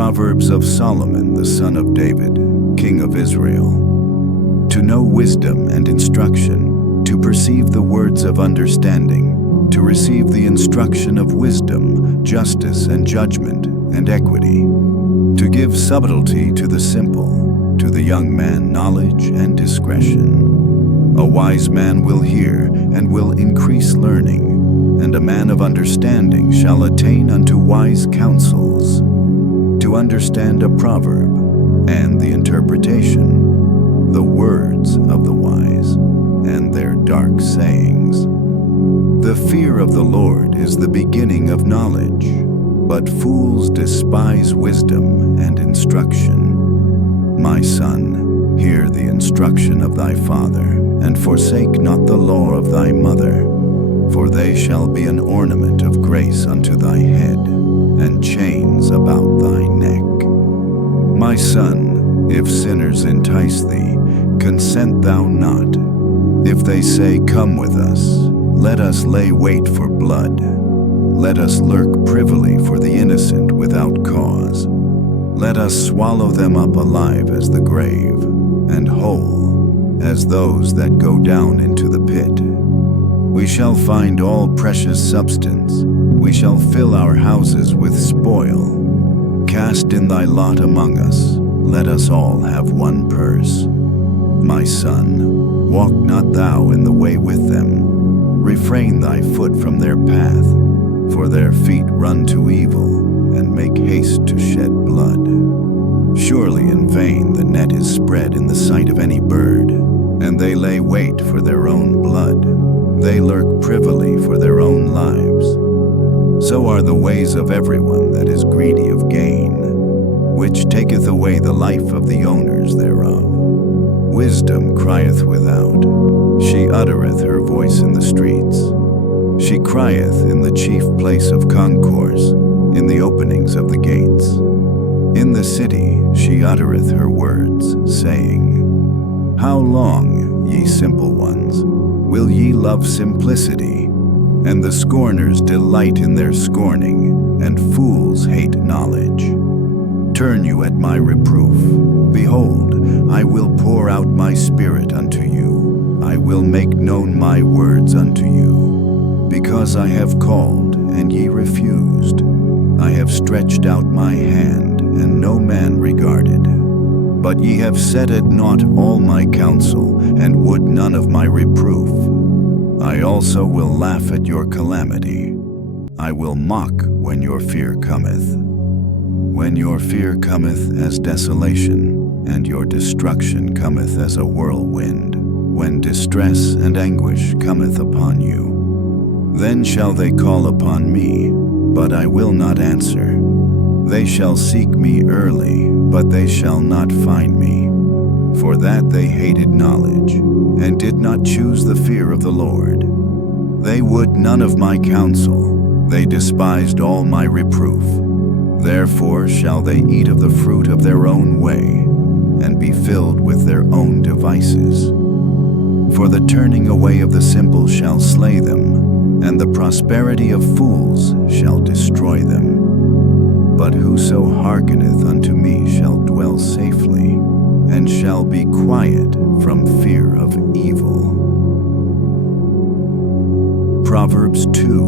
Proverbs of Solomon the son of David, king of Israel. To know wisdom and instruction, to perceive the words of understanding, to receive the instruction of wisdom, justice and judgment and equity, to give subtlety to the simple, to the young man knowledge and discretion. A wise man will hear and will increase learning, and a man of understanding shall attain unto wise counsels. To understand a proverb and the interpretation, the words of the wise and their dark sayings. The fear of the Lord is the beginning of knowledge, but fools despise wisdom and instruction. My son, hear the instruction of thy father, and forsake not the law of thy mother, for they shall be an ornament of grace unto thy head, and chains about thy neck. My son, if sinners entice thee, consent thou not. If they say, Come with us, let us lay wait for blood. Let us lurk privily for the innocent without cause. Let us swallow them up alive as the grave, and whole as those that go down into the pit. We shall find all precious substance. We shall fill our houses with spoil. Cast in thy lot among us. Let us all have one purse. My son, walk not thou in the way with them. Refrain thy foot from their path, for their feet run to evil, and make haste to shed blood. Surely in vain the net is spread in the sight of any bird, and they lay wait for their own blood. They lurk privily for their own lives. So are the ways of everyone that is greedy of gain, which taketh away the life of the owners thereof. Wisdom crieth without, she uttereth her voice in the streets. She crieth in the chief place of concourse, in the openings of the gates. In the city she uttereth her words, saying, How long, ye simple ones, will ye love simplicity? And the scorners delight in their scorning, and fools hate knowledge. Turn you at my reproof. Behold, I will pour out my spirit unto you. I will make known my words unto you. Because I have called, and ye refused. I have stretched out my hand, and no man regarded. But ye have set at naught all my counsel, and would none of my reproof. I also will laugh at your calamity. I will mock when your fear cometh. When your fear cometh as desolation, and your destruction cometh as a whirlwind, when distress and anguish cometh upon you. Then shall they call upon me, but I will not answer. They shall seek me early, but they shall not find me. For that they hated knowledge, and did not choose the fear of the Lord. They would none of my counsel, they despised all my reproof. Therefore shall they eat of the fruit of their own way, and be filled with their own devices. For the turning away of the simple shall slay them, and the prosperity of fools shall destroy them. But whoso hearkeneth unto me shall dwell safely, and shall be quiet from fear of evil. Proverbs 2.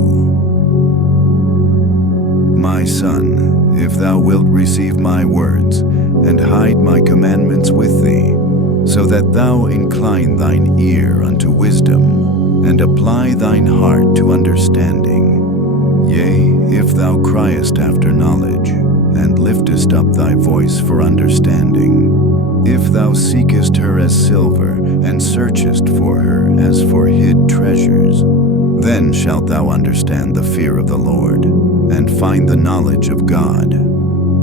My son, if thou wilt receive my words, and hide my commandments with thee, so that thou incline thine ear unto wisdom, and apply thine heart to understanding. Yea, if thou criest after knowledge, and liftest up thy voice for understanding, if thou seekest her as silver, and searchest for her as for hid treasures, then shalt thou understand the fear of the Lord, and find the knowledge of God.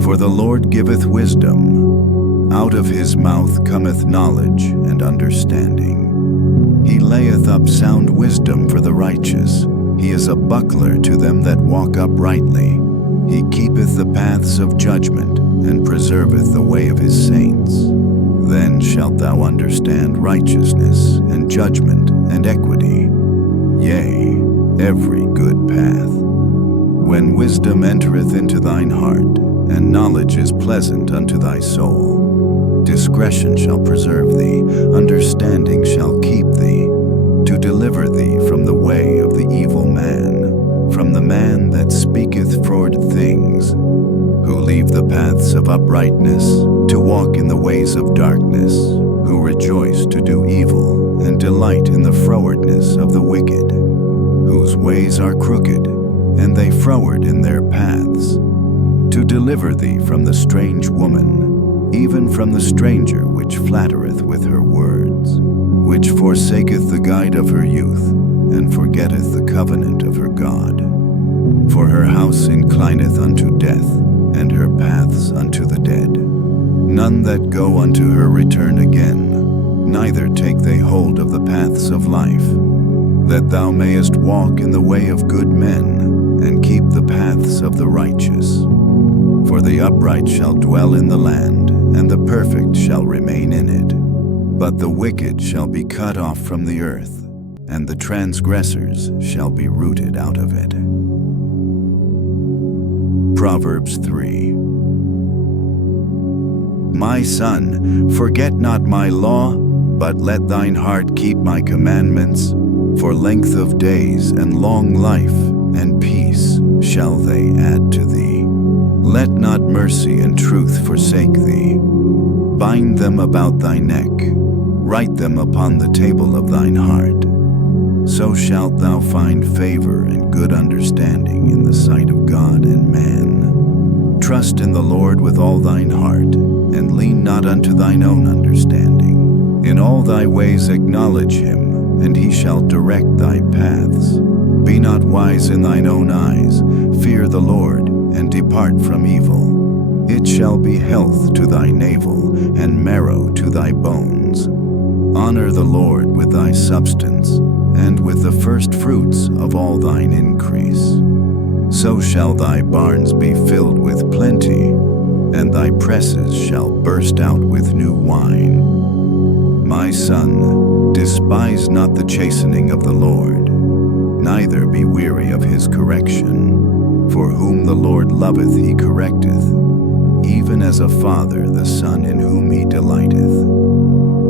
For the Lord giveth wisdom. Out of his mouth cometh knowledge and understanding. He layeth up sound wisdom for the righteous. He is a buckler to them that walk uprightly. He keepeth the paths of judgment, and preserveth the way of his saints. Then shalt thou understand righteousness, and judgment, and equity, yea, every good path. When wisdom entereth into thine heart, and knowledge is pleasant unto thy soul. Discretion shall preserve thee, understanding shall keep thee, to deliver thee from the way of the evil man, from the man that speaketh froward things, who leave the paths of uprightness, to walk in the ways of darkness, who rejoice to do evil, and delight in the frowardness of the wicked, whose ways are crooked, and they froward in their paths, to deliver thee from the strange woman, even from the stranger which flattereth with her words, which forsaketh the guide of her youth, and forgetteth the covenant of her God. For her house inclineth unto death, and her paths unto the dead. None that go unto her return again, neither take they hold of the paths of life, that thou mayest walk in the way of good men, and keep the paths of the righteous. For the upright shall dwell in the land, and the perfect shall remain in it. But the wicked shall be cut off from the earth, and the transgressors shall be rooted out of it. Proverbs 3. My son, forget not my law, but let thine heart keep my commandments, for length of days and long life and peace shall they add to thee. Let not mercy and truth forsake thee. Bind them about thy neck, write them upon the table of thine heart. So shalt thou find favor and good understanding in the sight of God and man. Trust in the Lord with all thine heart, and lean not unto thine own understanding. In all thy ways acknowledge him, and he shall direct thy paths. Be not wise in thine own eyes. Fear the Lord, and depart from evil. It shall be health to thy navel, and marrow to thy bones. Honor the Lord with thy substance, and with the first fruits of all thine increase. So shall thy barns be filled with plenty, and thy presses shall burst out with new wine. My son, despise not the chastening of the Lord, neither be weary of his correction. For whom the Lord loveth he correcteth, even as a father the son in whom he delighteth.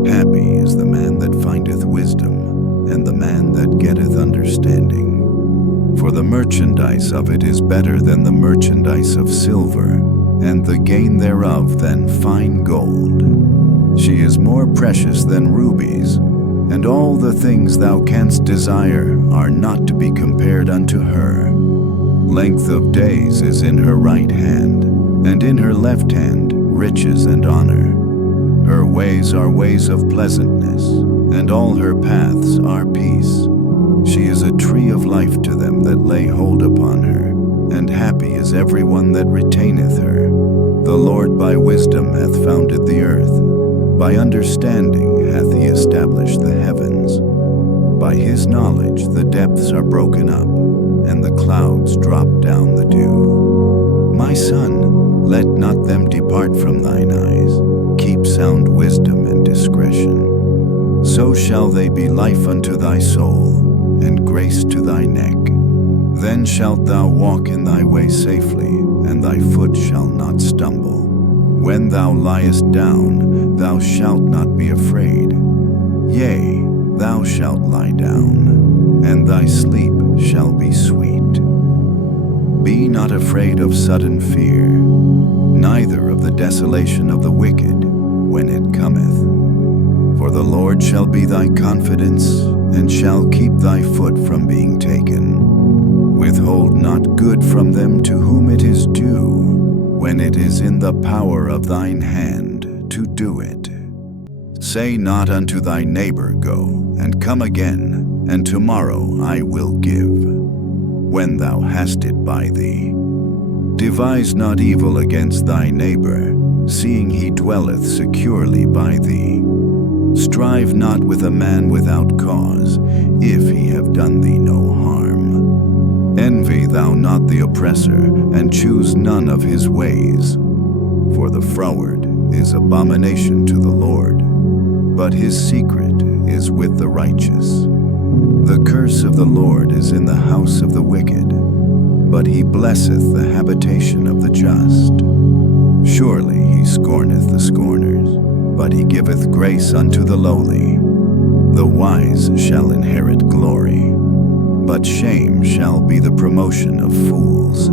Happy is the man that findeth wisdom, and the man that getteth understanding. For the merchandise of it is better than the merchandise of silver, and the gain thereof than fine gold. She is more precious than rubies, and all the things thou canst desire are not to be compared unto her. Length of days is in her right hand, and in her left hand riches and honor. Her ways are ways of pleasantness, and all her paths are peace. She is a tree of life to them that lay hold upon her, and happy is every one that retaineth her. The Lord by wisdom hath founded the earth, by understanding hath he established the heavens. By his knowledge the depths are broken up, and the clouds drop down the dew. My son, let not them depart from thine eyes. Keep sound wisdom and discretion. So shall they be life unto thy soul, and grace to thy neck. Then shalt thou walk in thy way safely, and thy foot shall not stumble. When thou liest down, thou shalt not be afraid. Yea, thou shalt lie down, and thy sleep shall be sweet. Be not afraid of sudden fear, neither of the desolation of the wicked when it cometh. For the Lord shall be thy confidence, and shall keep thy foot from being taken. Withhold not good from them to whom it is due, when it is in the power of thine hand to do it. Say not unto thy neighbor, Go, and come again, and tomorrow I will give, when thou hast it by thee. Devise not evil against thy neighbor, seeing he dwelleth securely by thee. Strive not with a man without cause, if he have done thee no harm. Envy thou not the oppressor, and choose none of his ways. For the froward is abomination to the Lord, but his secret is with the righteous. The curse of the Lord is in the house of the wicked, but he blesseth the habitation of the just. Surely he scorneth the scorners, but he giveth grace unto the lowly. The wise shall inherit glory, but shame shall be the promotion of fools.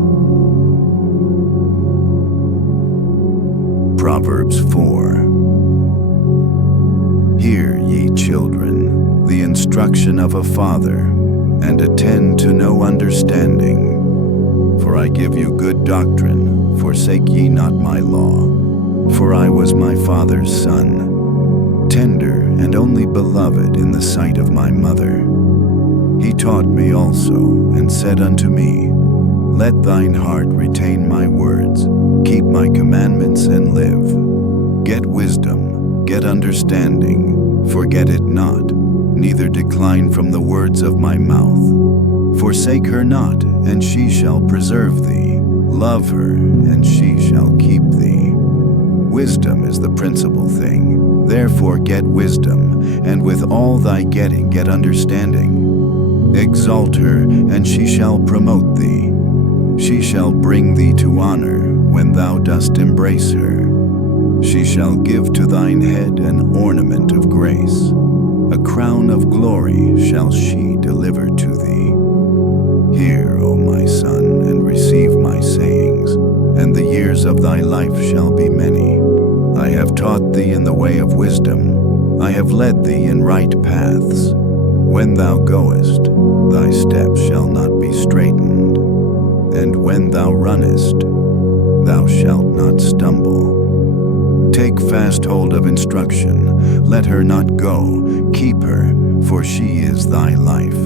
Proverbs 4. Hear, ye children, the instruction of a father, and attend to no understanding. For I give you good doctrine, forsake ye not my law. For I was my father's son, tender and only beloved in the sight of my mother. He taught me also, and said unto me, Let thine heart retain my words, keep my commandments and live. Get wisdom, get understanding, forget it not, neither decline from the words of my mouth. Forsake her not, and she shall preserve thee. Love her, and she shall keep thee. Wisdom is the principal thing. Therefore get wisdom, and with all thy getting get understanding. Exalt her, and she shall promote thee. She shall bring thee to honor when thou dost embrace her. She shall give to thine head an ornament of grace. A crown of glory shall she deliver to thee. Hear, O my son, and receive my sayings, and the years of thy life shall be many. I have taught thee in the way of wisdom. I have led thee in right paths. When thou goest, thy steps shall not be straitened, and when thou runnest, thou shalt not stumble. Take fast hold of instruction, let her not go, keep her, for she is thy life.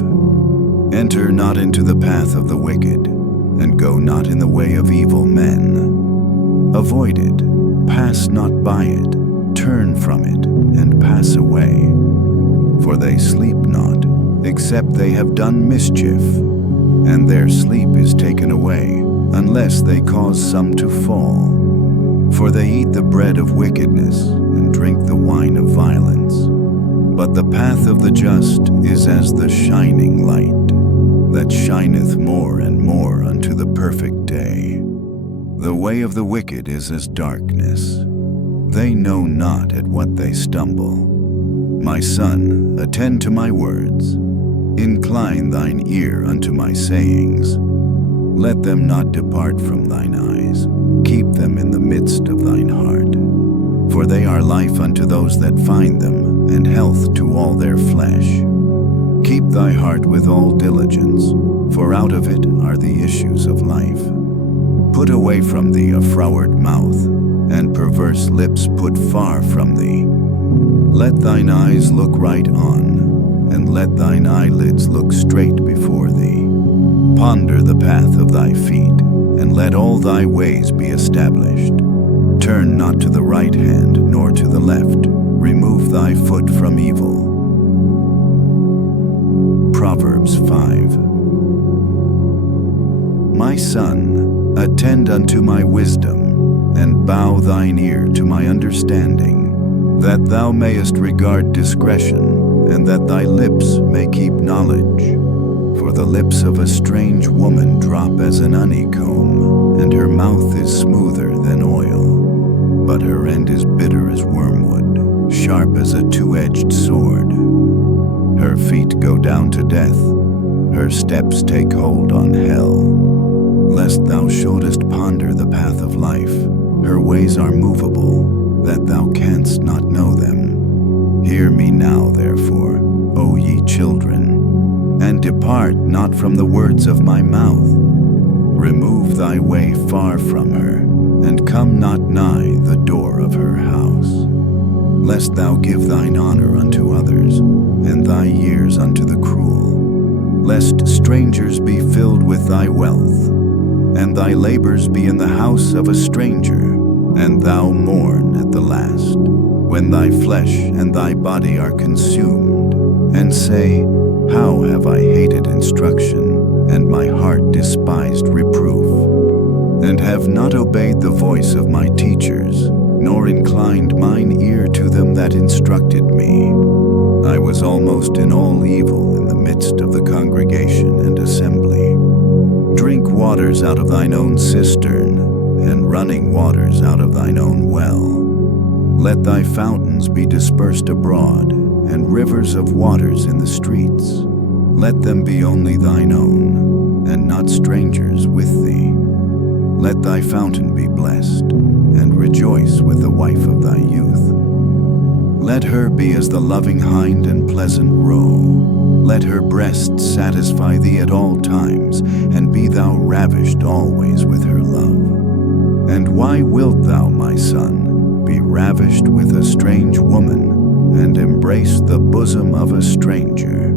Enter not into the path of the wicked, and go not in the way of evil men. Avoid it, pass not by it, turn from it, and pass away. For they sleep not, except they have done mischief, and their sleep is taken away, unless they cause some to fall. For they eat the bread of wickedness, and drink the wine of violence. But the path of the just is as the shining light, that shineth more and more unto the perfect day. The way of the wicked is as darkness. They know not at what they stumble. My son, attend to my words. Incline thine ear unto my sayings. Let them not depart from thine eyes. Keep them in the midst of thine heart. For they are life unto those that find them, and health to all their flesh. Keep thy heart with all diligence, for out of it are the issues of life. Put away from thee a froward mouth, and perverse lips put far from thee. Let thine eyes look right on, and let thine eyelids look straight before thee. Ponder the path of thy feet, and let all thy ways be established. Turn not to the right hand, nor to the left. Remove thy foot from evil. Proverbs 5. My son, attend unto my wisdom, and bow thine ear to my understanding, that thou mayest regard discretion, and that thy lips may keep knowledge. For the lips of a strange woman drop as an honeycomb, and her mouth is smoother than oil. But her end is bitter as wormwood, sharp as a two-edged sword. Her feet go down to death, her steps take hold on hell. Lest thou shouldest ponder the path of life, her ways are movable, that thou canst not know them. Hear me now, therefore, O ye children, and depart not from the words of my mouth. Remove thy way far from her, and come not nigh the door of her house. Lest thou give thine honor unto others, and thy years unto the cruel. Lest strangers be filled with thy wealth, and thy labors be in the house of a stranger, and thou mourn at the last, when thy flesh and thy body are consumed, and say, How have I hated instruction, and my heart despised reproof, and have not obeyed the voice of my teachers, nor inclined mine ear to them that instructed me. I was almost in all evil in the midst of the congregation and assembly. Drink waters out of thine own cistern, and running waters out of thine own well. Let thy fountains be dispersed abroad, and rivers of waters in the streets. Let them be only thine own, and not strangers with thee. Let thy fountain be blessed, and rejoice with the wife of thy youth. Let her be as the loving hind and pleasant roe. Let her breasts satisfy thee at all times, and be thou ravished always with her love. And why wilt thou, my son, be ravished with a strange woman, and embrace the bosom of a stranger?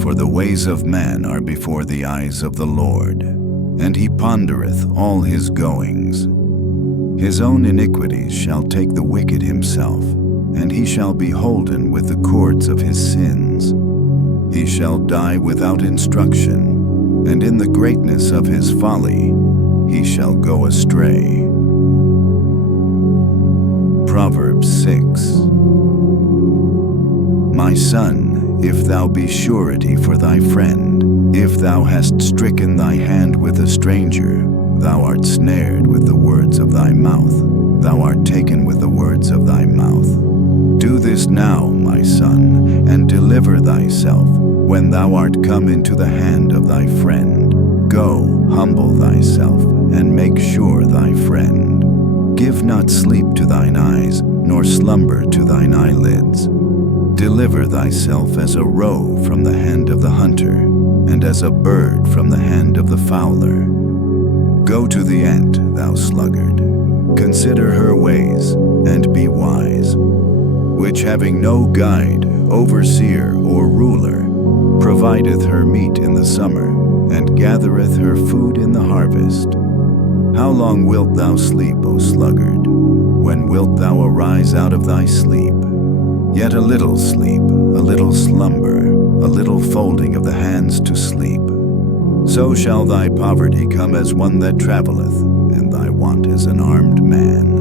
For the ways of man are before the eyes of the Lord, and he pondereth all his goings. His own iniquities shall take the wicked himself, and he shall be holden with the cords of his sins. He shall die without instruction, and in the greatness of his folly he shall go astray. Proverbs 6. My son, if thou be surety for thy friend, if thou hast stricken thy hand with a stranger, thou art snared with the words of thy mouth, thou art taken with the words of thy mouth. Do this now, my son, and deliver thyself, when thou art come into the hand of thy friend. Go, humble thyself, and make sure thy friend. Give not sleep to thine eyes, nor slumber to thine eyelids. Deliver thyself as a roe from the hand of the hunter, and as a bird from the hand of the fowler. Go to the ant, thou sluggard, consider her ways, and be wise, which having no guide, overseer, or ruler, provideth her meat in the summer, and gathereth her food in the harvest. How long wilt thou sleep, O sluggard? When wilt thou arise out of thy sleep? Yet a little sleep, a little slumber, a little folding of the hands to sleep. So shall thy poverty come as one that travelleth, and thy want as an armed man.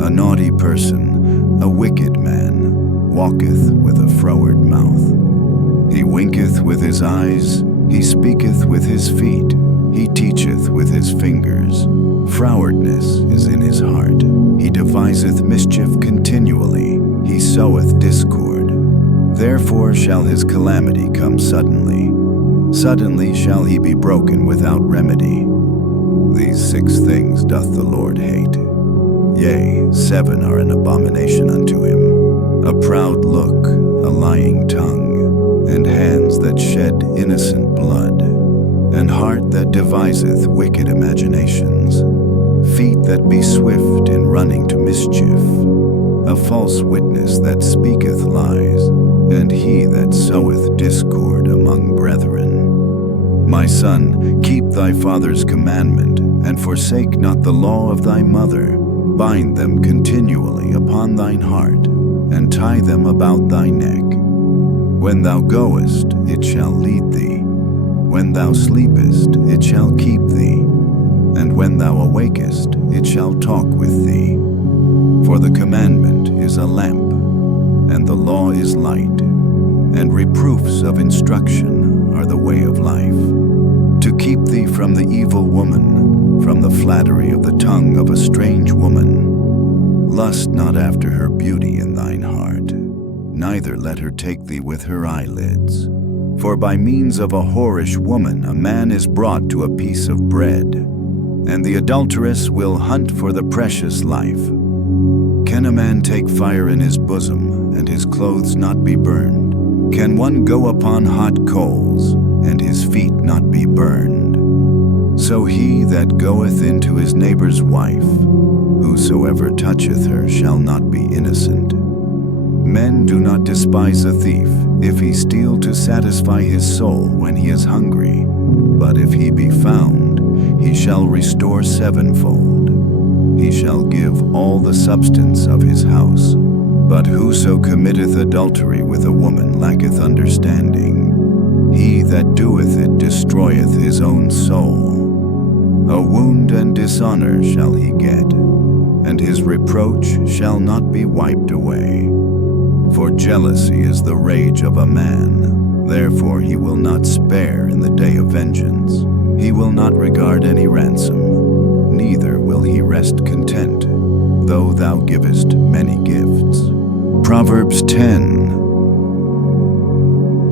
A naughty person, a wicked man, walketh with a froward mouth. He winketh with his eyes, he speaketh with his feet, he teacheth with his fingers. Frowardness is in his heart, he deviseth mischief continually, he soweth discord. Therefore shall his calamity come suddenly. Suddenly shall he be broken without remedy. These 6 things doth the Lord hate. Yea, 7 are an abomination unto him: a proud look, a lying tongue, and hands that shed innocent blood, and heart that deviseth wicked imaginations, feet that be swift in running to mischief, a false witness that speaketh lies, and he that soweth discord among brethren. My son, keep thy father's commandment, and forsake not the law of thy mother. Bind them continually upon thine heart, and tie them about thy neck. When thou goest, it shall lead thee. When thou sleepest, it shall keep thee. And when thou awakest, it shall talk with thee. For the commandment is a lamp, and the law is light, and reproofs of instruction are the way of life. To keep thee from the evil woman, from the flattery of the tongue of a strange woman. Lust not after her beauty in thine heart, neither let her take thee with her eyelids. For by means of a whorish woman a man is brought to a piece of bread, and the adulteress will hunt for the precious life. Can a man take fire in his bosom, and his clothes not be burned? Can one go upon hot coals, and his feet not be burned? So he that goeth into his neighbor's wife, whosoever toucheth her shall not be innocent. Men do not despise a thief, if he steal to satisfy his soul when he is hungry. But if he be found, he shall restore sevenfold. He shall give all the substance of his house. But whoso committeth adultery with a woman lacketh understanding. He that doeth it destroyeth his own soul. A wound and dishonor shall he get, and his reproach shall not be wiped away. For jealousy is the rage of a man, therefore he will not spare in the day of vengeance. He will not regard any ransom, neither will he he rest content, though thou givest many gifts. Proverbs 10.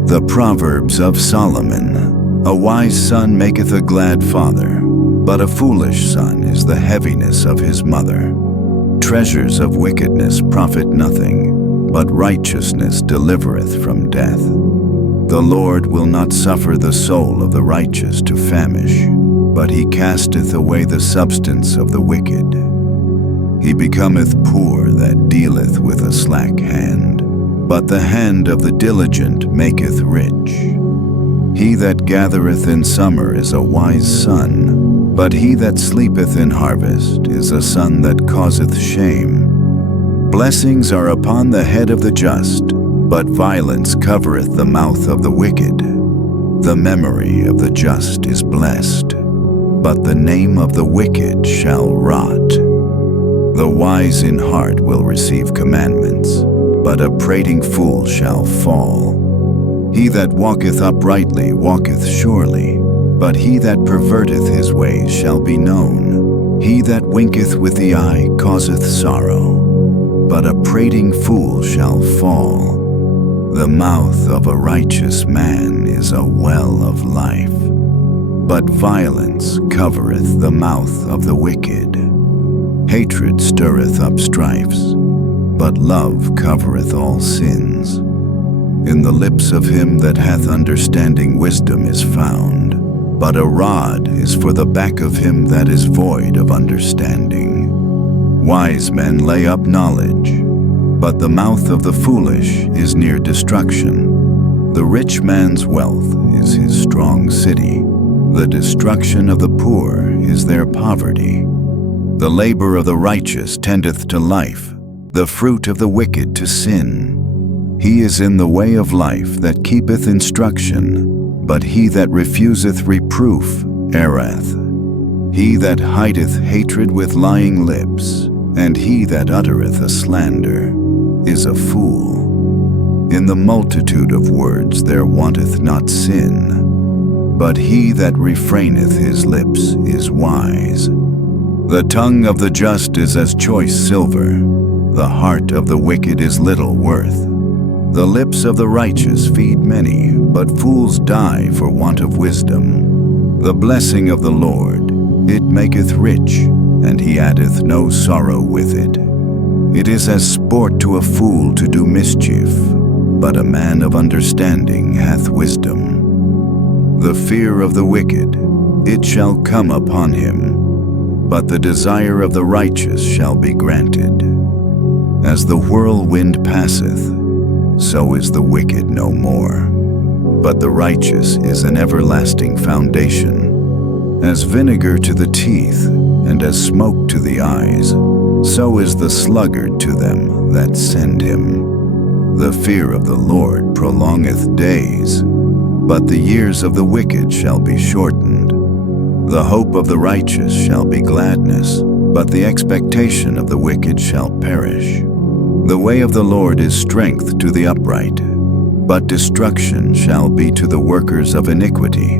The Proverbs of Solomon. A wise son maketh a glad father, but a foolish son is the heaviness of his mother. Treasures of wickedness profit nothing, but righteousness delivereth from death. The Lord will not suffer the soul of the righteous to famish, but he casteth away the substance of the wicked. He becometh poor that dealeth with a slack hand, but the hand of the diligent maketh rich. He that gathereth in summer is a wise son, but he that sleepeth in harvest is a son that causeth shame. Blessings are upon the head of the just, but violence covereth the mouth of the wicked. The memory of the just is blessed, but the name of the wicked shall rot. The wise in heart will receive commandments, but a prating fool shall fall. He that walketh uprightly walketh surely, but he that perverteth his ways shall be known. He that winketh with the eye causeth sorrow, but a prating fool shall fall. The mouth of a righteous man is a well of life, but violence covereth the mouth of the wicked. Hatred stirreth up strifes, but love covereth all sins. In the lips of him that hath understanding wisdom is found, but a rod is for the back of him that is void of understanding. Wise men lay up knowledge, but the mouth of the foolish is near destruction. The rich man's wealth is his strong city. The destruction of the poor is their poverty. The labor of the righteous tendeth to life, the fruit of the wicked to sin. He is in the way of life that keepeth instruction, but he that refuseth reproof erreth. He that hideth hatred with lying lips, and he that uttereth a slander, is a fool. In the multitude of words there wanteth not sin, but he that refraineth his lips is wise. The tongue of the just is as choice silver, the heart of the wicked is little worth. The lips of the righteous feed many, but fools die for want of wisdom. The blessing of the Lord, it maketh rich, and he addeth no sorrow with it. It is as sport to a fool to do mischief, but a man of understanding hath wisdom. The fear of the wicked, it shall come upon him, but the desire of the righteous shall be granted. As the whirlwind passeth, so is the wicked no more, but the righteous is an everlasting foundation. As vinegar to the teeth, and as smoke to the eyes, so is the sluggard to them that send him. The fear of the Lord prolongeth days, but the years of the wicked shall be shortened. The hope of the righteous shall be gladness, but the expectation of the wicked shall perish. The way of the Lord is strength to the upright, but destruction shall be to the workers of iniquity.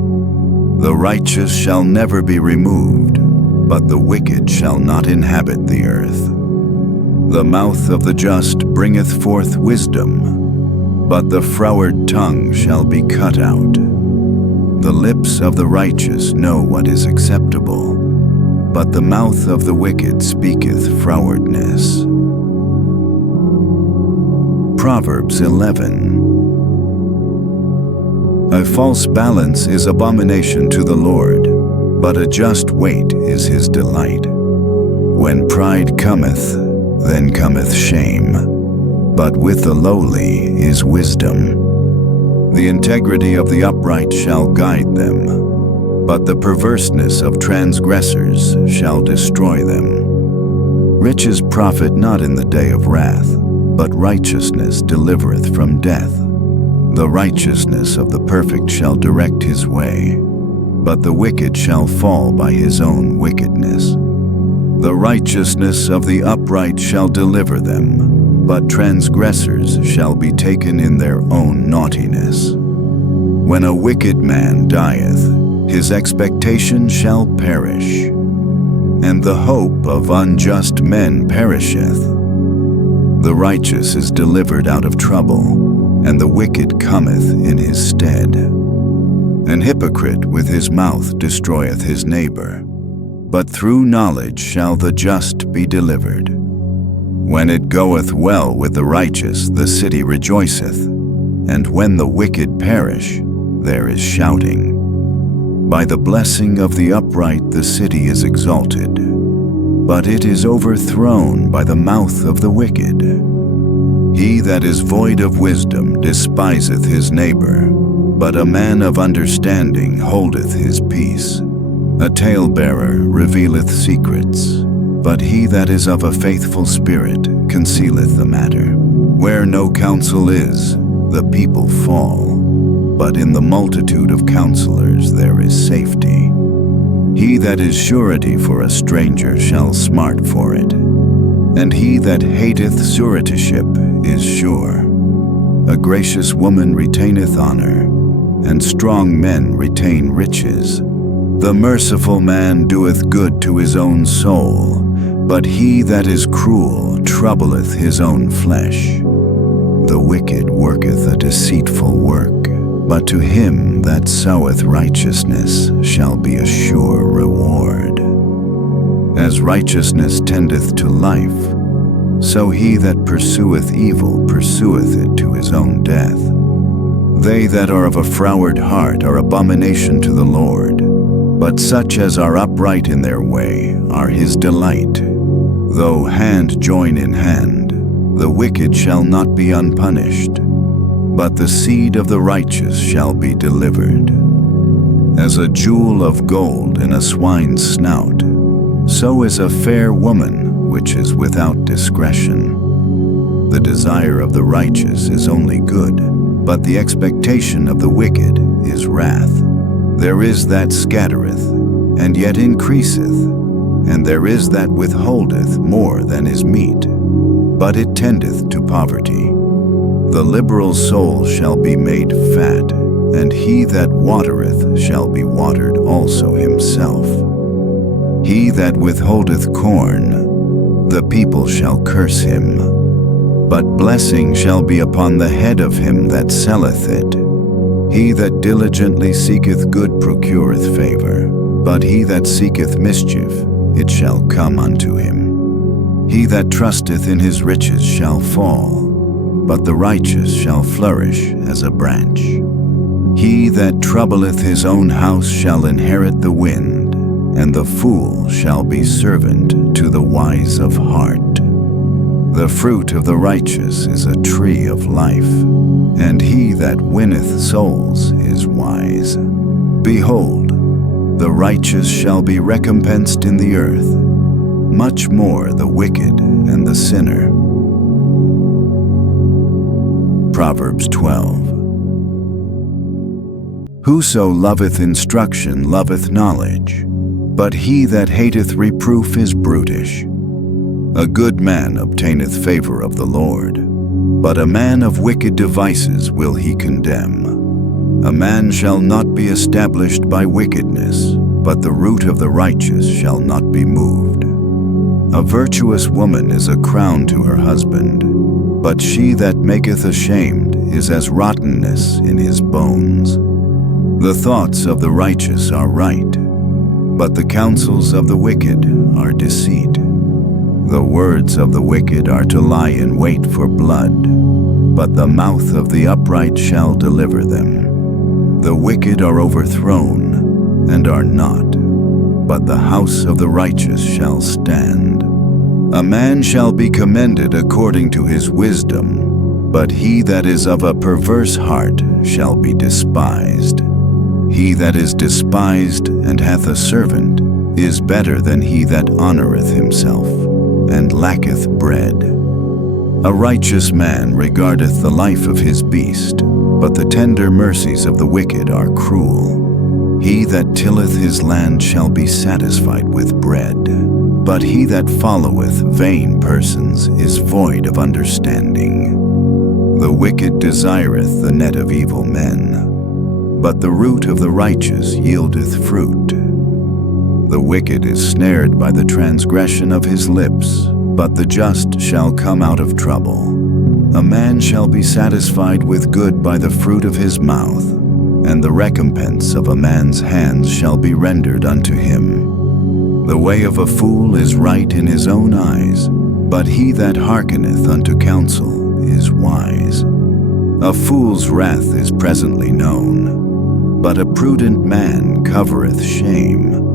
The righteous shall never be removed, but the wicked shall not inhabit the earth. The mouth of the just bringeth forth wisdom, but the froward tongue shall be cut out. The lips of the righteous know what is acceptable, but the mouth of the wicked speaketh frowardness. Proverbs 11. A false balance is abomination to the Lord, but a just weight is his delight. When pride cometh, then cometh shame, but with the lowly is wisdom. The integrity of the upright shall guide them, but the perverseness of transgressors shall destroy them. Riches profit not in the day of wrath, but righteousness delivereth from death. The righteousness of the perfect shall direct his way, but the wicked shall fall by his own wickedness. The righteousness of the upright shall deliver them, but transgressors shall be taken in their own naughtiness. When a wicked man dieth, his expectation shall perish, and the hope of unjust men perisheth. The righteous is delivered out of trouble, and the wicked cometh in his stead. An hypocrite with his mouth destroyeth his neighbor, but through knowledge shall the just be delivered. When it goeth well with the righteous, the city rejoiceth, and when the wicked perish, there is shouting. By the blessing of the upright the city is exalted, but it is overthrown by the mouth of the wicked. He that is void of wisdom despiseth his neighbor, but a man of understanding holdeth his peace. A talebearer revealeth secrets, but he that is of a faithful spirit concealeth the matter. Where no counsel is, the people fall, but in the multitude of counselors there is safety. He that is surety for a stranger shall smart for it, and he that hateth suretyship is sure. A gracious woman retaineth honor, and strong men retain riches. The merciful man doeth good to his own soul, but he that is cruel troubleth his own flesh. The wicked worketh a deceitful work, but to him that soweth righteousness shall be a sure reward. As righteousness tendeth to life, so he that pursueth evil pursueth it to his own death. They that are of a froward heart are abomination to the Lord, but such as are upright in their way are his delight. Though hand join in hand, the wicked shall not be unpunished, but the seed of the righteous shall be delivered. As a jewel of gold in a swine's snout, so is a fair woman which is without discretion. The desire of the righteous is only good, but the expectation of the wicked is wrath. There is that scattereth, and yet increaseth, and there is that withholdeth more than is meet, but it tendeth to poverty. The liberal soul shall be made fat, and he that watereth shall be watered also himself. He that withholdeth corn, the people shall curse him, but blessing shall be upon the head of him that selleth it. He that diligently seeketh good procureth favor, but he that seeketh mischief, it shall come unto him. He that trusteth in his riches shall fall, but the righteous shall flourish as a branch. He that troubleth his own house shall inherit the wind, and the fool shall be servant to the wise of heart. The fruit of the righteous is a tree of life, and he that winneth souls is wise. Behold, the righteous shall be recompensed in the earth, much more the wicked and the sinner. Proverbs 12. Whoso loveth instruction loveth knowledge, but he that hateth reproof is brutish. A good man obtaineth favor of the Lord, but a man of wicked devices will he condemn. A man shall not be established by wickedness, but the root of the righteous shall not be moved. A virtuous woman is a crown to her husband, but she that maketh ashamed is as rottenness in his bones. The thoughts of the righteous are right, but the counsels of the wicked are deceit. The words of the wicked are to lie in wait for blood, but the mouth of the upright shall deliver them. The wicked are overthrown and are not, but the house of the righteous shall stand. A man shall be commended according to his wisdom, but he that is of a perverse heart shall be despised. He that is despised and hath a servant is better than he that honoureth himself, and lacketh bread. A righteous man regardeth the life of his beast, but the tender mercies of the wicked are cruel. He that tilleth his land shall be satisfied with bread, but he that followeth vain persons is void of understanding. The wicked desireth the net of evil men, but the root of the righteous yieldeth fruit. The wicked is snared by the transgression of his lips, but the just shall come out of trouble. A man shall be satisfied with good by the fruit of his mouth, and the recompense of a man's hands shall be rendered unto him. The way of a fool is right in his own eyes, but he that hearkeneth unto counsel is wise. A fool's wrath is presently known, but a prudent man covereth shame.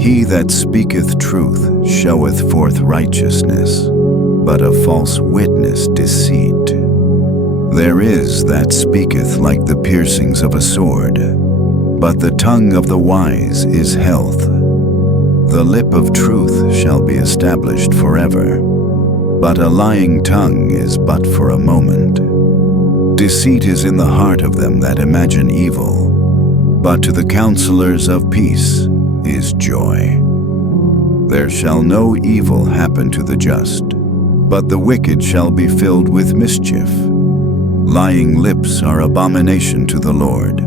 He that speaketh truth showeth forth righteousness, but a false witness deceit. There is that speaketh like the piercings of a sword, but the tongue of the wise is health. The lip of truth shall be established forever, but a lying tongue is but for a moment. Deceit is in the heart of them that imagine evil, but to the counselors of peace is joy. There shall no evil happen to the just, but the wicked shall be filled with mischief. Lying lips are abomination to the Lord,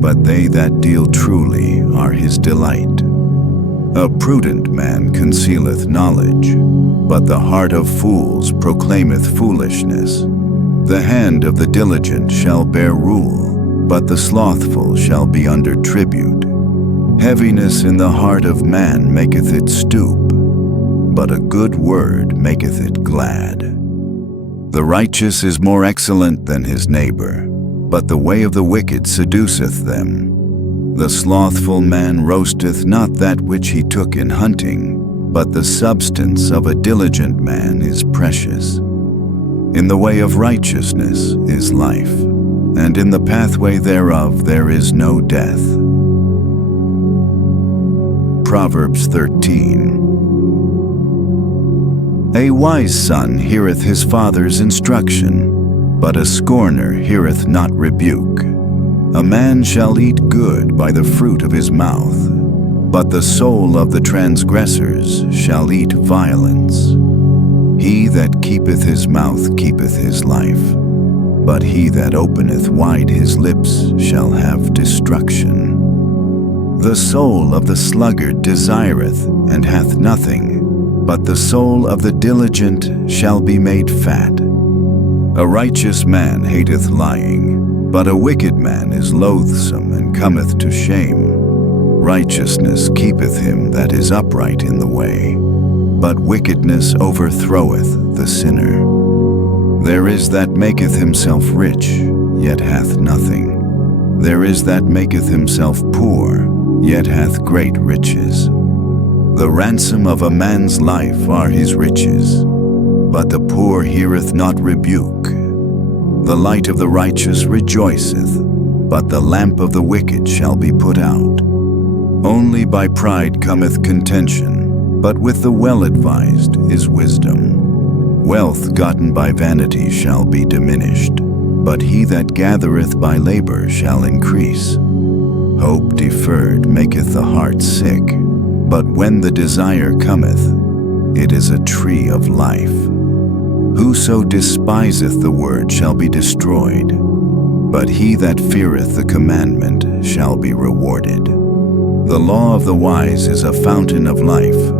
but they that deal truly are his delight. A prudent man concealeth knowledge, but the heart of fools proclaimeth foolishness. The hand of the diligent shall bear rule, but the slothful shall be under tribute. Heaviness in the heart of man maketh it stoop, but a good word maketh it glad. The righteous is more excellent than his neighbor, but the way of the wicked seduceth them. The slothful man roasteth not that which he took in hunting, but the substance of a diligent man is precious. In the way of righteousness is life, and in the pathway thereof there is no death. Proverbs 13. A wise son heareth his father's instruction, but a scorner heareth not rebuke. A man shall eat good by the fruit of his mouth, but the soul of the transgressors shall eat violence. He that keepeth his mouth keepeth his life, but he that openeth wide his lips shall have destruction. The soul of the sluggard desireth and hath nothing, but the soul of the diligent shall be made fat. A righteous man hateth lying, but a wicked man is loathsome and cometh to shame. Righteousness keepeth him that is upright in the way, but wickedness overthroweth the sinner. There is that maketh himself rich, yet hath nothing. There is that maketh himself poor, yet hath great riches. The ransom of a man's life are his riches, but the poor heareth not rebuke. The light of the righteous rejoiceth, but the lamp of the wicked shall be put out. Only by pride cometh contention, but with the well-advised is wisdom. Wealth gotten by vanity shall be diminished, but he that gathereth by labor shall increase. Hope deferred maketh the heart sick, but when the desire cometh, it is a tree of life. Whoso despiseth the word shall be destroyed, but he that feareth the commandment shall be rewarded. The law of the wise is a fountain of life,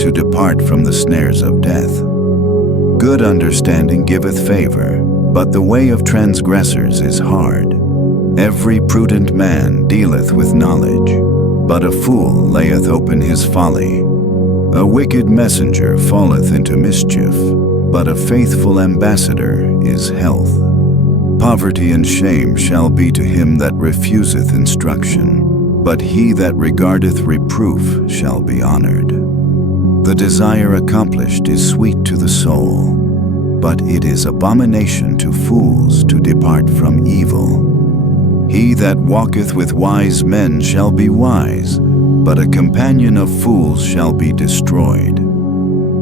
to depart from the snares of death. Good understanding giveth favor, but the way of transgressors is hard. Every prudent man dealeth with knowledge, but a fool layeth open his folly. A wicked messenger falleth into mischief, but a faithful ambassador is health. Poverty and shame shall be to him that refuseth instruction, but he that regardeth reproof shall be honored. The desire accomplished is sweet to the soul, but it is abomination to fools to depart from evil. He that walketh with wise men shall be wise, but a companion of fools shall be destroyed.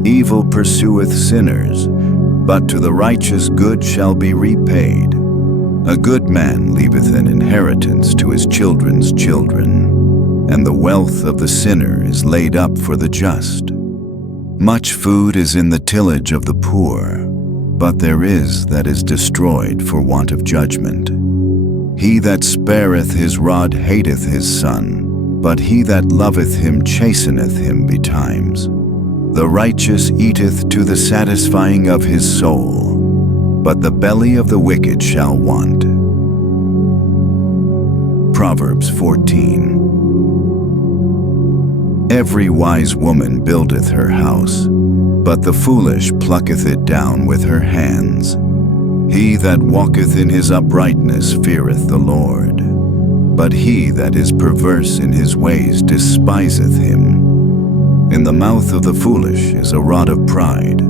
Evil pursueth sinners, but to the righteous good shall be repaid. A good man leaveth an inheritance to his children's children, and the wealth of the sinner is laid up for the just. Much food is in the tillage of the poor, but there is that is destroyed for want of judgment. He that spareth his rod hateth his son, but he that loveth him chasteneth him betimes. The righteous eateth to the satisfying of his soul, but the belly of the wicked shall want. Proverbs 14. Every wise woman buildeth her house, but the foolish plucketh it down with her hands. He that walketh in his uprightness feareth the Lord, but he that is perverse in his ways despiseth him. In the mouth of the foolish is a rod of pride,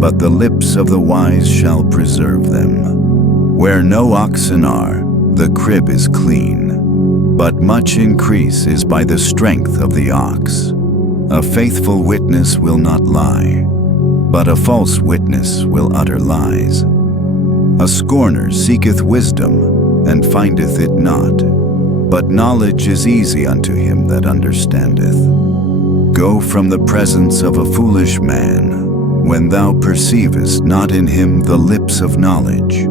but the lips of the wise shall preserve them. Where no oxen are, the crib is clean, but much increase is by the strength of the ox. A faithful witness will not lie, but a false witness will utter lies. A scorner seeketh wisdom, and findeth it not, but knowledge is easy unto him that understandeth. Go from the presence of a foolish man, when thou perceivest not in him the lips of knowledge.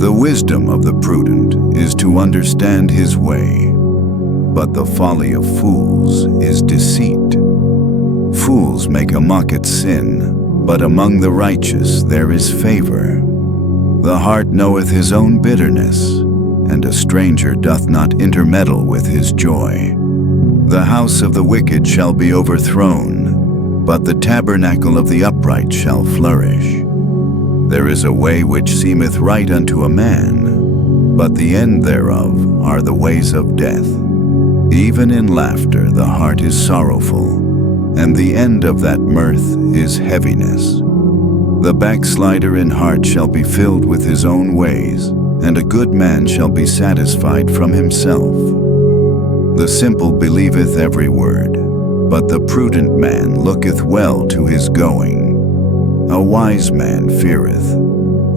The wisdom of the prudent is to understand his way, but the folly of fools is deceit. Fools make a mock at sin, but among the righteous there is favor. The heart knoweth his own bitterness, and a stranger doth not intermeddle with his joy. The house of the wicked shall be overthrown, but the tabernacle of the upright shall flourish. There is a way which seemeth right unto a man, but the end thereof are the ways of death. Even in laughter the heart is sorrowful, and the end of that mirth is heaviness. The backslider in heart shall be filled with his own ways, and a good man shall be satisfied from himself. The simple believeth every word, but the prudent man looketh well to his going. A wise man feareth,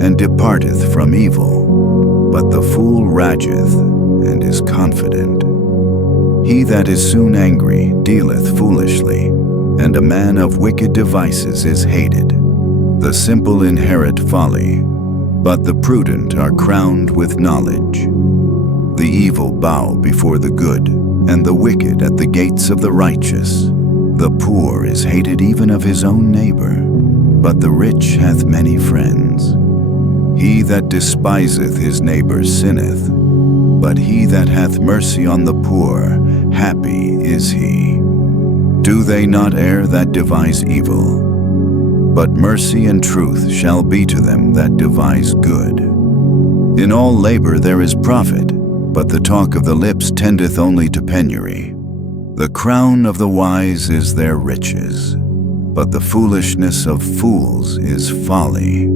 and departeth from evil, but the fool rageth, and is confident. He that is soon angry dealeth foolishly, and a man of wicked devices is hated. The simple inherit folly, but the prudent are crowned with knowledge. The evil bow before the good, and the wicked at the gates of the righteous. The poor is hated even of his own neighbor, but the rich hath many friends. He that despiseth his neighbor sinneth, but he that hath mercy on the poor, happy is he. Do they not err that devise evil? But mercy and truth shall be to them that devise good. In all labor there is profit, but the talk of the lips tendeth only to penury. The crown of the wise is their riches, but the foolishness of fools is folly.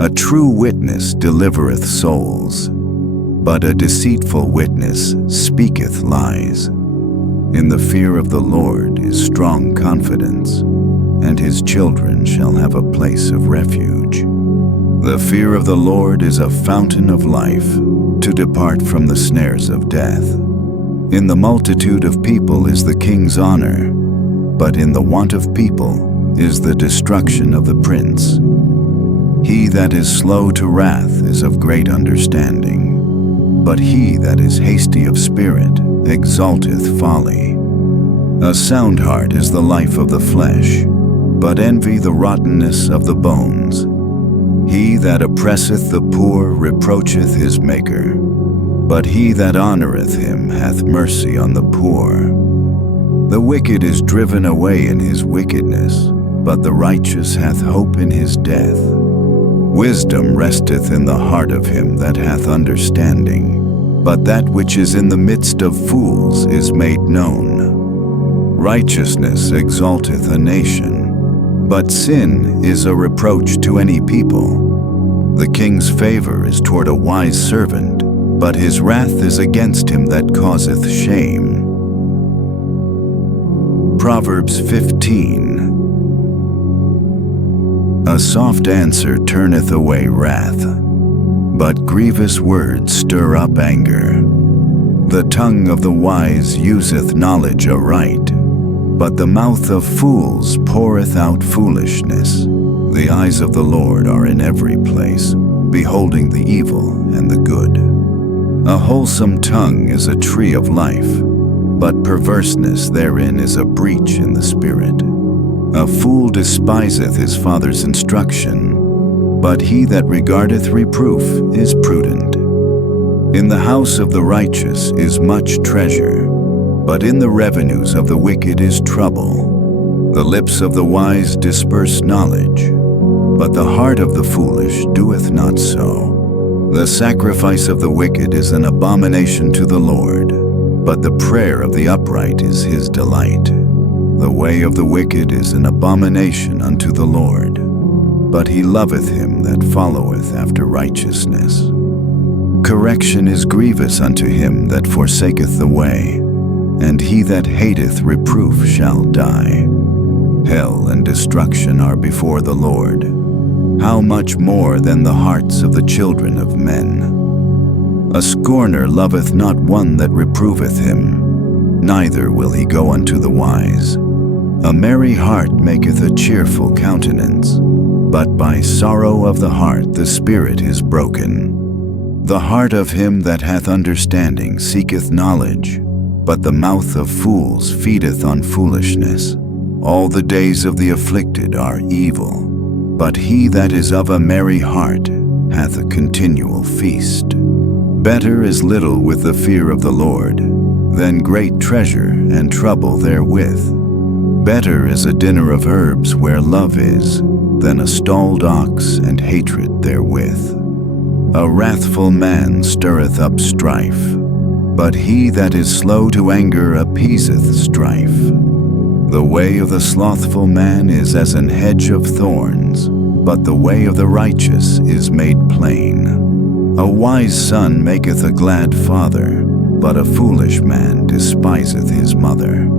A true witness delivereth souls, but a deceitful witness speaketh lies. In the fear of the Lord is strong confidence, and his children shall have a place of refuge. The fear of the Lord is a fountain of life, to depart from the snares of death. In the multitude of people is the king's honor, but in the want of people is the destruction of the prince. He that is slow to wrath is of great understanding, but he that is hasty of spirit exalteth folly. A sound heart is the life of the flesh, but envy the rottenness of the bones. He that oppresseth the poor reproacheth his Maker, but he that honoreth him hath mercy on the poor. The wicked is driven away in his wickedness, but the righteous hath hope in his death. Wisdom resteth in the heart of him that hath understanding, but that which is in the midst of fools is made known. Righteousness exalteth a nation, but sin is a reproach to any people. The king's favor is toward a wise servant, but his wrath is against him that causeth shame. Proverbs 15. A soft answer turneth away wrath, but grievous words stir up anger. The tongue of the wise useth knowledge aright, but the mouth of fools poureth out foolishness. The eyes of the Lord are in every place, beholding the evil and the good. A wholesome tongue is a tree of life, but perverseness therein is a breach in the spirit. A fool despiseth his father's instruction, but he that regardeth reproof is prudent. In the house of the righteous is much treasure, but in the revenues of the wicked is trouble. The lips of the wise disperse knowledge, but the heart of the foolish doeth not so. The sacrifice of the wicked is an abomination to the Lord, but the prayer of the upright is his delight. The way of the wicked is an abomination unto the Lord, but he loveth him that followeth after righteousness. Correction is grievous unto him that forsaketh the way, and he that hateth reproof shall die. Hell and destruction are before the Lord. How much more than the hearts of the children of men? A scorner loveth not one that reproveth him, neither will he go unto the wise. A merry heart maketh a cheerful countenance, but by sorrow of the heart the spirit is broken. The heart of him that hath understanding seeketh knowledge, but the mouth of fools feedeth on foolishness. All the days of the afflicted are evil, but he that is of a merry heart hath a continual feast. Better is little with the fear of the Lord than great treasure and trouble therewith. Better is a dinner of herbs where love is than a stalled ox and hatred therewith. A wrathful man stirreth up strife, but he that is slow to anger appeaseth strife. The way of the slothful man is as an hedge of thorns, but the way of the righteous is made plain. A wise son maketh a glad father, but a foolish man despiseth his mother.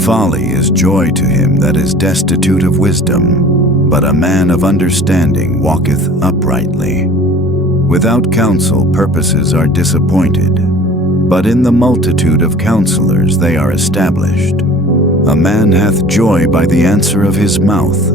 Folly is joy to him that is destitute of wisdom, but a man of understanding walketh uprightly. Without counsel purposes are disappointed, but in the multitude of counselors they are established. A man hath joy by the answer of his mouth,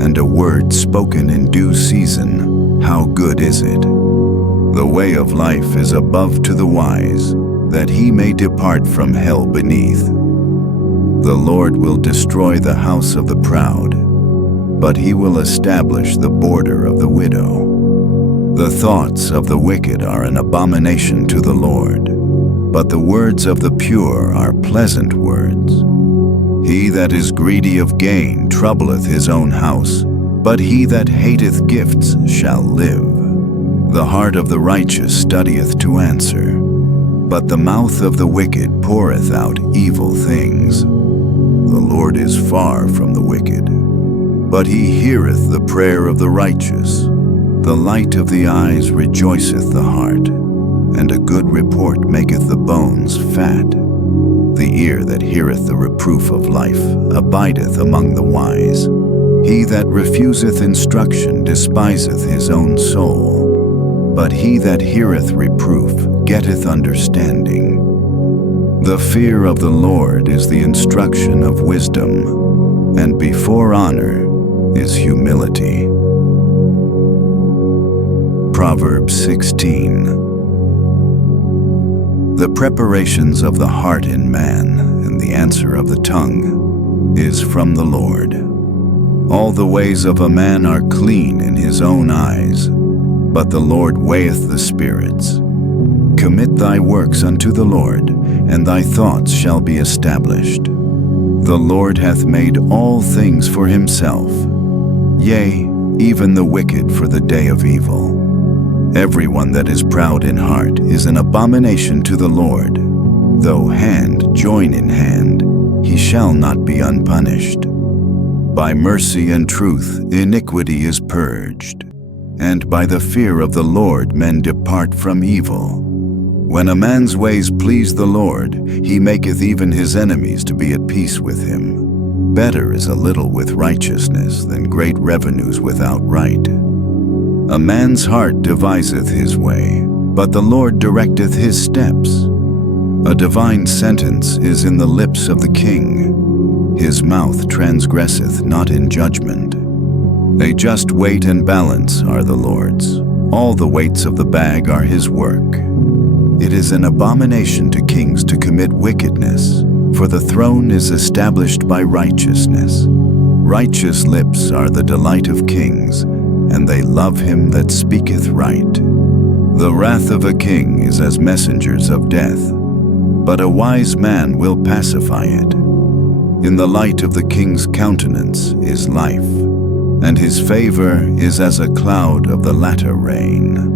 and a word spoken in due season, how good is it? The way of life is above to the wise, that he may depart from hell beneath. The Lord will destroy the house of the proud, but he will establish the border of the widow. The thoughts of the wicked are an abomination to the Lord, but the words of the pure are pleasant words. He that is greedy of gain troubleth his own house, but he that hateth gifts shall live. The heart of the righteous studieth to answer, but the mouth of the wicked poureth out evil things. The Lord is far from the wicked, but he heareth the prayer of the righteous. The light of the eyes rejoiceth the heart, and a good report maketh the bones fat. The ear that heareth the reproof of life abideth among the wise. He that refuseth instruction despiseth his own soul, but he that heareth reproof getteth understanding. The fear of the Lord is the instruction of wisdom, and before honor is humility. Proverbs 16. The preparations of the heart in man, and the answer of the tongue, is from the Lord. All the ways of a man are clean in his own eyes, but the Lord weigheth the spirits. Commit thy works unto the Lord, and thy thoughts shall be established. The Lord hath made all things for himself, yea, even the wicked for the day of evil. Everyone that is proud in heart is an abomination to the Lord. Though hand join in hand, he shall not be unpunished. By mercy and truth iniquity is purged, and by the fear of the Lord men depart from evil. When a man's ways please the Lord, he maketh even his enemies to be at peace with him. Better is a little with righteousness than great revenues without right. A man's heart deviseth his way, but the Lord directeth his steps. A divine sentence is in the lips of the king. His mouth transgresseth not in judgment. A just weight and balance are the Lord's. All the weights of the bag are his work. It is an abomination to kings to commit wickedness, for the throne is established by righteousness. Righteous lips are the delight of kings, and they love him that speaketh right. The wrath of a king is as messengers of death, but a wise man will pacify it. In the light of the king's countenance is life, and his favor is as a cloud of the latter rain.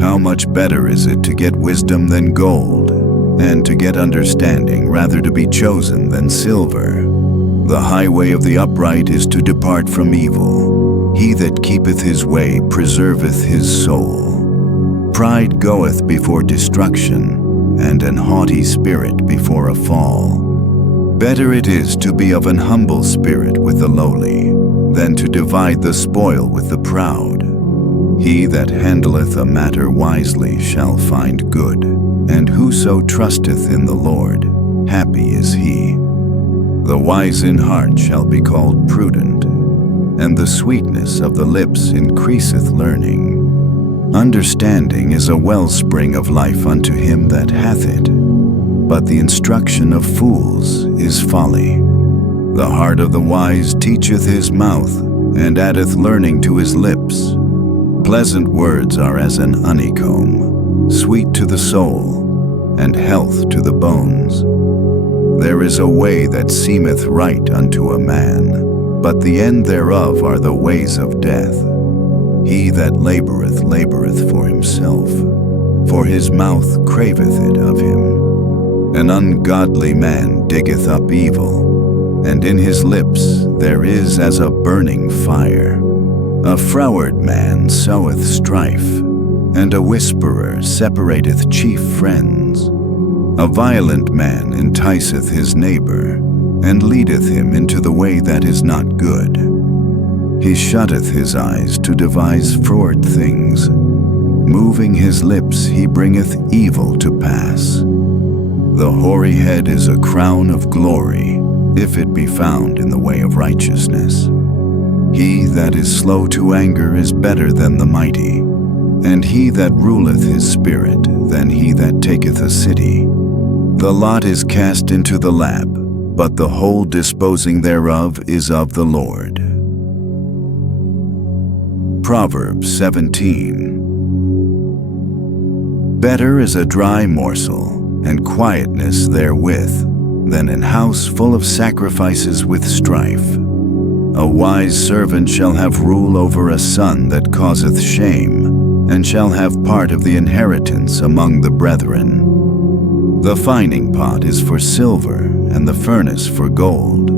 How much better is it to get wisdom than gold, and to get understanding rather to be chosen than silver? The highway of the upright is to depart from evil. He that keepeth his way preserveth his soul. Pride goeth before destruction, and an haughty spirit before a fall. Better it is to be of an humble spirit with the lowly, than to divide the spoil with the proud. He that handleth a matter wisely shall find good, and whoso trusteth in the Lord, happy is he. The wise in heart shall be called prudent, and the sweetness of the lips increaseth learning. Understanding is a wellspring of life unto him that hath it, but the instruction of fools is folly. The heart of the wise teacheth his mouth, and addeth learning to his lips. Pleasant words are as an honeycomb, sweet to the soul, and health to the bones. There is a way that seemeth right unto a man, but the end thereof are the ways of death. He that laboureth, laboureth for himself, for his mouth craveth it of him. An ungodly man diggeth up evil, and in his lips there is as a burning fire. A froward man soweth strife, and a whisperer separateth chief friends. A violent man enticeth his neighbor, and leadeth him into the way that is not good. He shutteth his eyes to devise froward things. Moving his lips he bringeth evil to pass. The hoary head is a crown of glory, if it be found in the way of righteousness. He that is slow to anger is better than the mighty, and he that ruleth his spirit than he that taketh a city. The lot is cast into the lap, but the whole disposing thereof is of the Lord. Proverbs 17. Better is a dry morsel, and quietness therewith, than an house full of sacrifices with strife. A wise servant shall have rule over a son that causeth shame, and shall have part of the inheritance among the brethren. The fining pot is for silver, and the furnace for gold,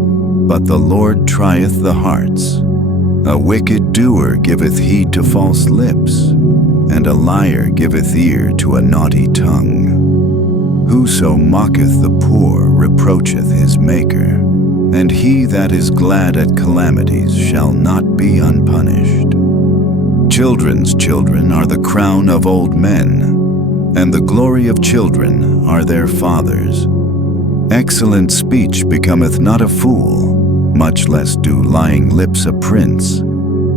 but the Lord trieth the hearts. A wicked doer giveth heed to false lips, and a liar giveth ear to a naughty tongue. Whoso mocketh the poor reproacheth his Maker, and he that is glad at calamities shall not be unpunished. Children's children are the crown of old men, and the glory of children are their fathers. Excellent speech becometh not a fool, much less do lying lips a prince.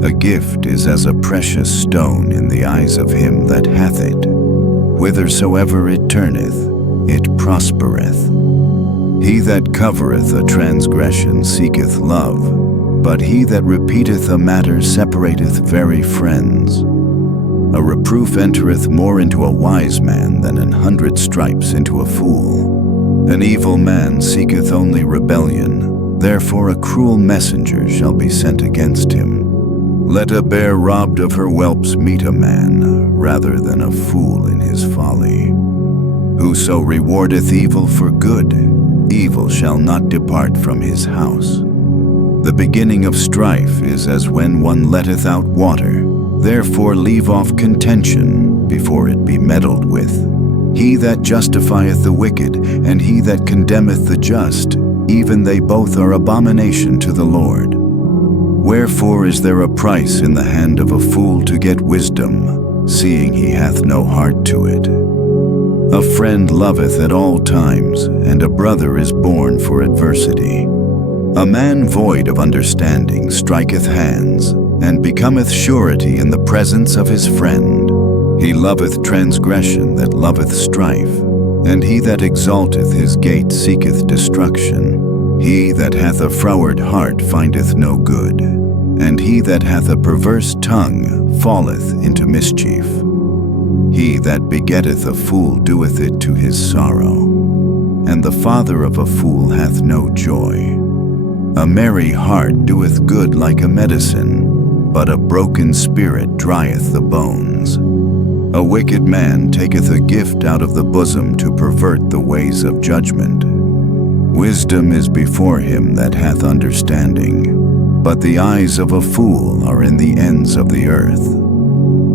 A gift is as a precious stone in the eyes of him that hath it. Whithersoever it turneth, it prospereth. He that covereth a transgression seeketh love, but he that repeateth a matter separateth very friends. A reproof entereth more into a wise man than 100 stripes into a fool. An evil man seeketh only rebellion, therefore a cruel messenger shall be sent against him. Let a bear robbed of her whelps meet a man, rather than a fool in his folly. Whoso rewardeth evil for good, evil shall not depart from his house. The beginning of strife is as when one letteth out water. Therefore leave off contention before it be meddled with. He that justifieth the wicked, and he that condemneth the just, even they both are abomination to the Lord. Wherefore is there a price in the hand of a fool to get wisdom, seeing he hath no heart to it? A friend loveth at all times, and a brother is born for adversity. A man void of understanding striketh hands, and becometh surety in the presence of his friend. He loveth transgression that loveth strife, and he that exalteth his gate seeketh destruction. He that hath a froward heart findeth no good, and he that hath a perverse tongue falleth into mischief. He that begetteth a fool doeth it to his sorrow, and the father of a fool hath no joy. A merry heart doeth good like a medicine, but a broken spirit drieth the bones. A wicked man taketh a gift out of the bosom to pervert the ways of judgment. Wisdom is before him that hath understanding, but the eyes of a fool are in the ends of the earth.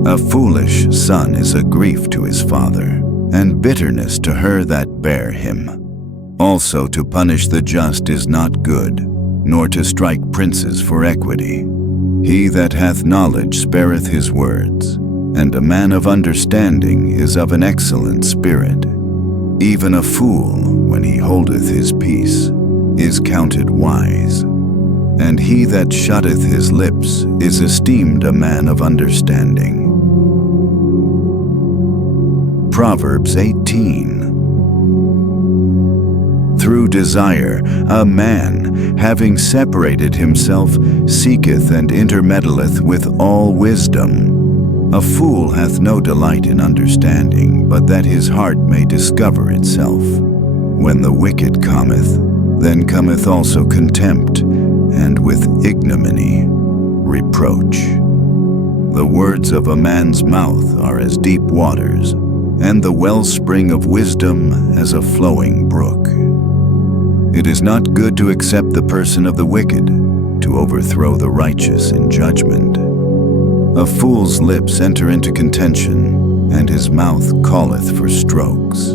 A foolish son is a grief to his father, and bitterness to her that bare him. Also to punish the just is not good, nor to strike princes for equity. He that hath knowledge spareth his words, and a man of understanding is of an excellent spirit. Even a fool, when he holdeth his peace, is counted wise, and he that shutteth his lips is esteemed a man of understanding. Proverbs 18. Through desire, a man, having separated himself, seeketh and intermeddleth with all wisdom. A fool hath no delight in understanding, but that his heart may discover itself. When the wicked cometh, then cometh also contempt, and with ignominy, reproach. The words of a man's mouth are as deep waters, and the wellspring of wisdom as a flowing brook. It is not good to accept the person of the wicked, to overthrow the righteous in judgment. A fool's lips enter into contention, and his mouth calleth for strokes.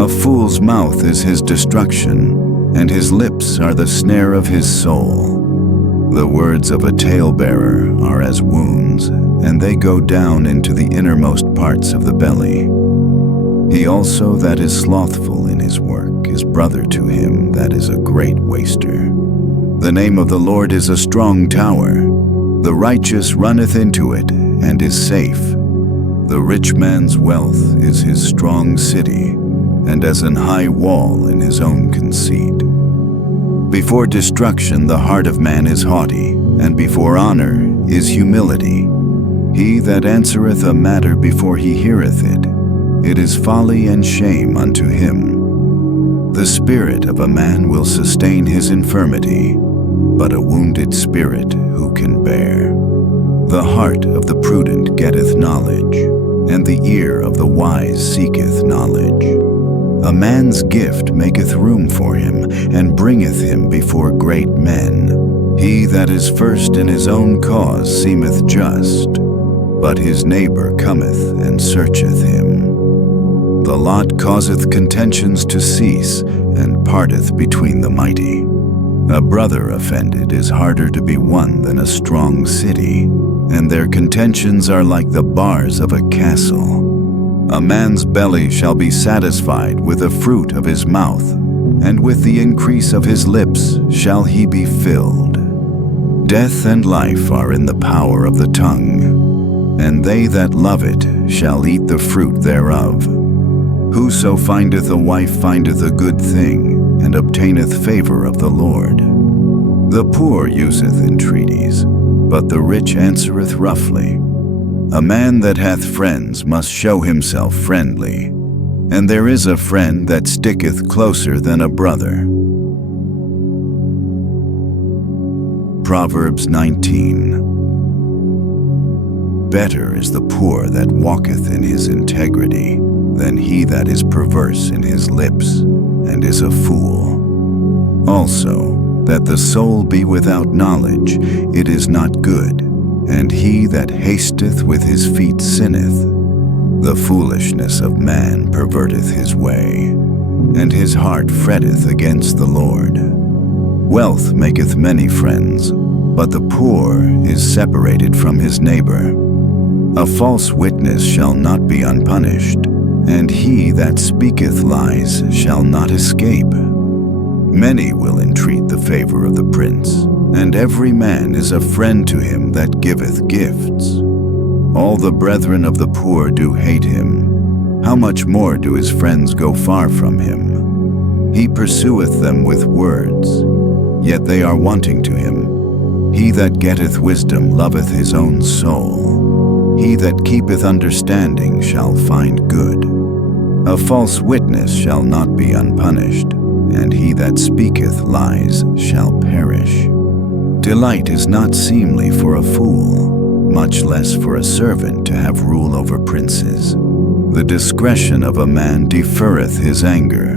A fool's mouth is his destruction, and his lips are the snare of his soul. The words of a talebearer are as wounds, and they go down into the innermost parts of the belly. He also that is slothful in his work is brother to him that is a great waster. The name of the Lord is a strong tower. The righteous runneth into it, and is safe. The rich man's wealth is his strong city, and as an high wall in his own conceit. Before destruction the heart of man is haughty, and before honor is humility. He that answereth a matter before he heareth it, it is folly and shame unto him. The spirit of a man will sustain his infirmity, but a wounded spirit who can bear? The heart of the prudent getteth knowledge, and the ear of the wise seeketh knowledge. A man's gift maketh room for him, and bringeth him before great men. He that is first in his own cause seemeth just, but his neighbor cometh and searcheth him. The lot causeth contentions to cease, and parteth between the mighty. A brother offended is harder to be won than a strong city, and their contentions are like the bars of a castle. A man's belly shall be satisfied with the fruit of his mouth, and with the increase of his lips shall he be filled. Death and life are in the power of the tongue, and they that love it shall eat the fruit thereof. Whoso findeth a wife findeth a good thing, and obtaineth favor of the Lord. The poor useth entreaties, but the rich answereth roughly. A man that hath friends must show himself friendly, and there is a friend that sticketh closer than a brother. Proverbs 19. Better is the poor that walketh in his integrity than he that is perverse in his lips, and is a fool. Also, that the soul be without knowledge, it is not good, and he that hasteth with his feet sinneth. The foolishness of man perverteth his way, and his heart fretteth against the Lord. Wealth maketh many friends, but the poor is separated from his neighbor. A false witness shall not be unpunished, and he that speaketh lies shall not escape. Many will entreat the favor of the prince, and every man is a friend to him that giveth gifts. All the brethren of the poor do hate him. How much more do his friends go far from him? He pursueth them with words, yet they are wanting to him. He that getteth wisdom loveth his own soul. He that keepeth understanding shall find good. A false witness shall not be unpunished, and he that speaketh lies shall perish. Delight is not seemly for a fool, much less for a servant to have rule over princes. The discretion of a man deferreth his anger,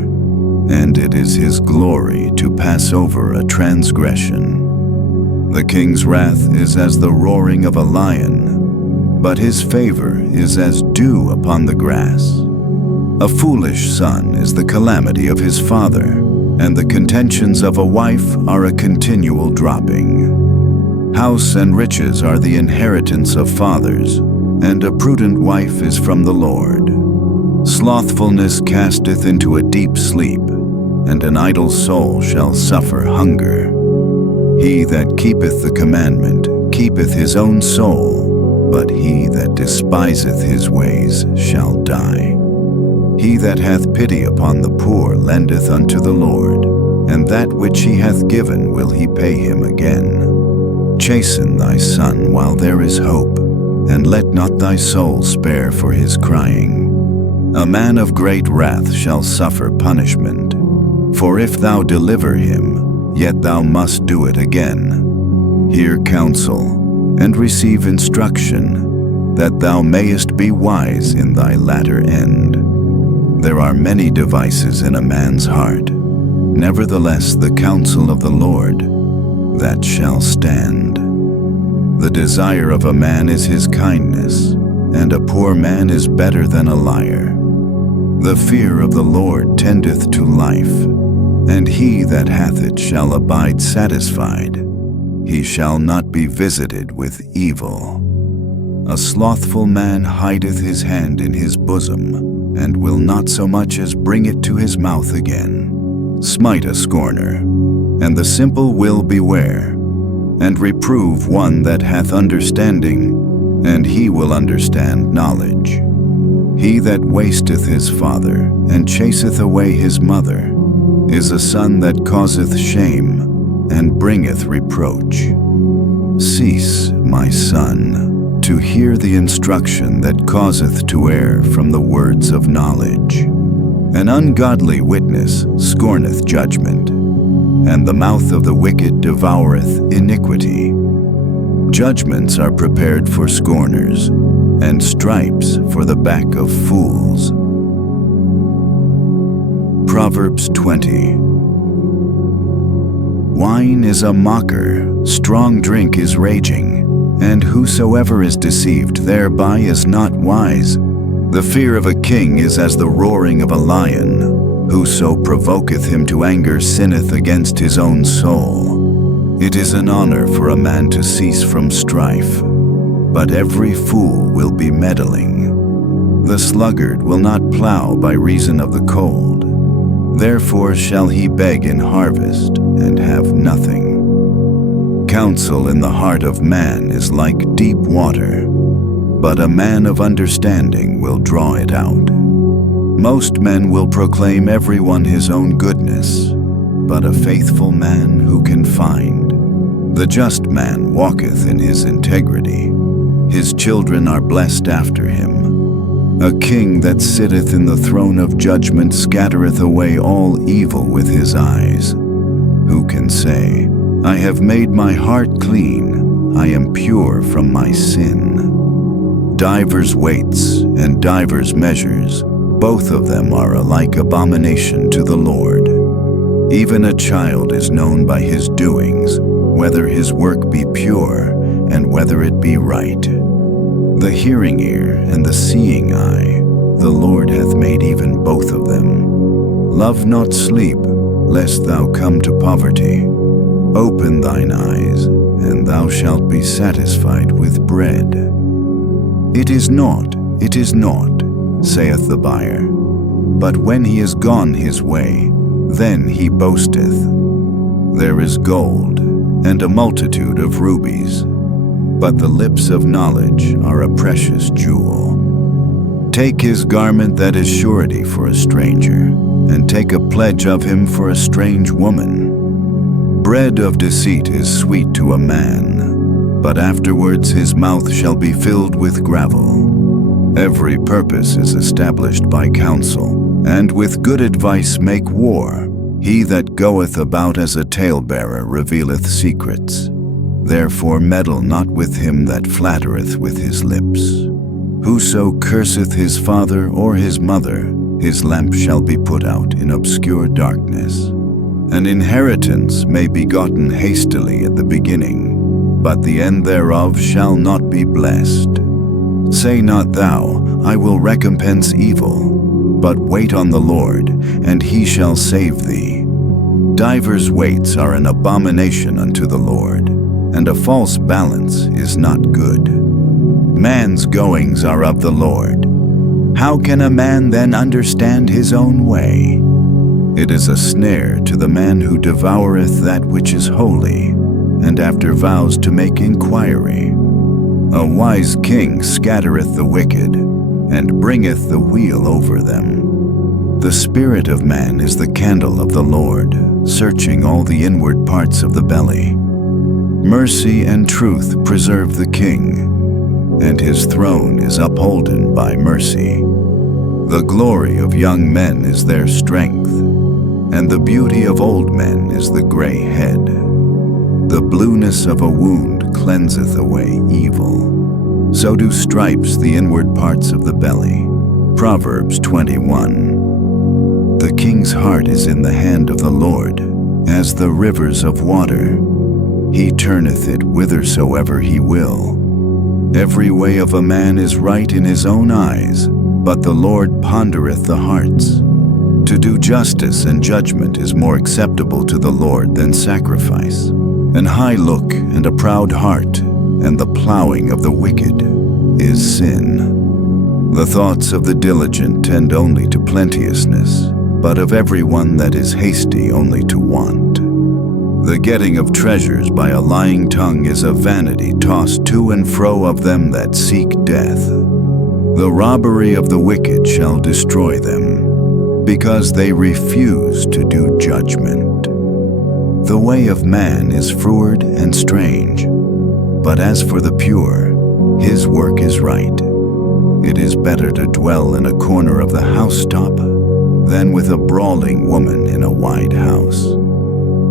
and it is his glory to pass over a transgression. The king's wrath is as the roaring of a lion, but his favor is as dew upon the grass. A foolish son is the calamity of his father, and the contentions of a wife are a continual dropping. House and riches are the inheritance of fathers, and a prudent wife is from the Lord. Slothfulness casteth into a deep sleep, and an idle soul shall suffer hunger. He that keepeth the commandment keepeth his own soul, but he that despiseth his ways shall die. He that hath pity upon the poor lendeth unto the Lord, and that which he hath given will he pay him again. Chasten thy son while there is hope, and let not thy soul spare for his crying. A man of great wrath shall suffer punishment, for if thou deliver him, yet thou must do it again. Hear counsel, and receive instruction, that thou mayest be wise in thy latter end. There are many devices in a man's heart, nevertheless the counsel of the Lord, that shall stand. The desire of a man is his kindness, and a poor man is better than a liar. The fear of the Lord tendeth to life, and he that hath it shall abide satisfied. He shall not be visited with evil. A slothful man hideth his hand in his bosom, and will not so much as bring it to his mouth again. Smite a scorner, and the simple will beware, and reprove one that hath understanding, and he will understand knowledge. He that wasteth his father, and chaseth away his mother, is a son that causeth shame, and bringeth reproach. Cease, my son, to hear the instruction that causeth to err from the words of knowledge. An ungodly witness scorneth judgment, and the mouth of the wicked devoureth iniquity. Judgments are prepared for scorners, and stripes for the back of fools. Proverbs 20. Wine is a mocker, strong drink is raging, and whosoever is deceived thereby is not wise. The fear of a king is as the roaring of a lion. Whoso provoketh him to anger sinneth against his own soul. It is an honor for a man to cease from strife, but every fool will be meddling. The sluggard will not plow by reason of the cold. Therefore shall he beg in harvest and have nothing. Counsel in the heart of man is like deep water, but a man of understanding will draw it out. Most men will proclaim everyone his own goodness, but a faithful man who can find? The just man walketh in his integrity. His children are blessed after him. A king that sitteth in the throne of judgment scattereth away all evil with his eyes. Who can say, I have made my heart clean, I am pure from my sin? Divers weights and divers measures, both of them are alike abomination to the Lord. Even a child is known by his doings, whether his work be pure, and whether it be right. The hearing ear and the seeing eye, the Lord hath made even both of them. Love not sleep, lest thou come to poverty. Open thine eyes, and thou shalt be satisfied with bread. It is naught, saith the buyer. But when he is gone his way, then he boasteth. There is gold, and a multitude of rubies. but the lips of knowledge are a precious jewel. Take his garment that is surety for a stranger, and take a pledge of him for a strange woman. Bread of deceit is sweet to a man, but afterwards his mouth shall be filled with gravel. Every purpose is established by counsel, and with good advice make war. He that goeth about as a talebearer revealeth secrets. Therefore meddle not with him that flattereth with his lips. Whoso curseth his father or his mother, his lamp shall be put out in obscure darkness. An inheritance may be gotten hastily at the beginning, but the end thereof shall not be blessed. Say not thou, I will recompense evil, but wait on the Lord, and he shall save thee. Divers weights are an abomination unto the Lord, and a false balance is not good. Man's goings are of the Lord. How can a man then understand his own way? It is a snare to the man who devoureth that which is holy, and after vows to make inquiry. A wise king scattereth the wicked, and bringeth the wheel over them. The spirit of man is the candle of the Lord, searching all the inward parts of the belly. Mercy and truth preserve the king, and his throne is upholden by mercy. The glory of young men is their strength, and the beauty of old men is the gray head. The blueness of a wound cleanseth away evil. So do stripes the inward parts of the belly. Proverbs 21. The king's heart is in the hand of the Lord, as the rivers of water. He turneth it whithersoever he will. Every way of a man is right in his own eyes, but the Lord pondereth the hearts. To do justice and judgment is more acceptable to the Lord than sacrifice. An high look and a proud heart, and the plowing of the wicked is sin. The thoughts of the diligent tend only to plenteousness, but of every one that is hasty only to want. The getting of treasures by a lying tongue is a vanity tossed to and fro of them that seek death. The robbery of the wicked shall destroy them, because they refuse to do judgment. The way of man is froward and strange, but as for the pure, his work is right. It is better to dwell in a corner of the housetop than with a brawling woman in a wide house.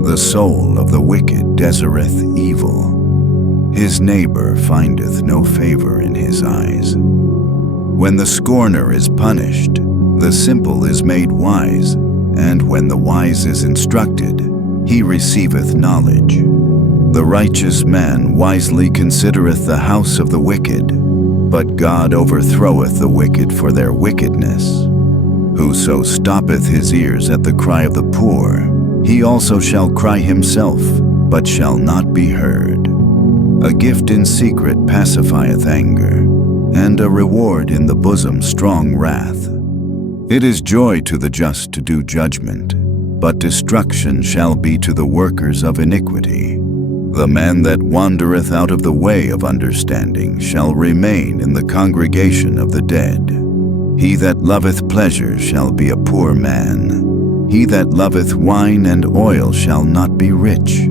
The soul of the wicked desireth evil. His neighbor findeth no favor in his eyes. When the scorner is punished, the simple is made wise, and when the wise is instructed, he receiveth knowledge. The righteous man wisely considereth the house of the wicked, but God overthroweth the wicked for their wickedness. Whoso stoppeth his ears at the cry of the poor, he also shall cry himself, but shall not be heard. A gift in secret pacifieth anger, and a reward in the bosom strong wrath. It is joy to the just to do judgment, but destruction shall be to the workers of iniquity. The man that wandereth out of the way of understanding shall remain in the congregation of the dead. He that loveth pleasure shall be a poor man. He that loveth wine and oil shall not be rich.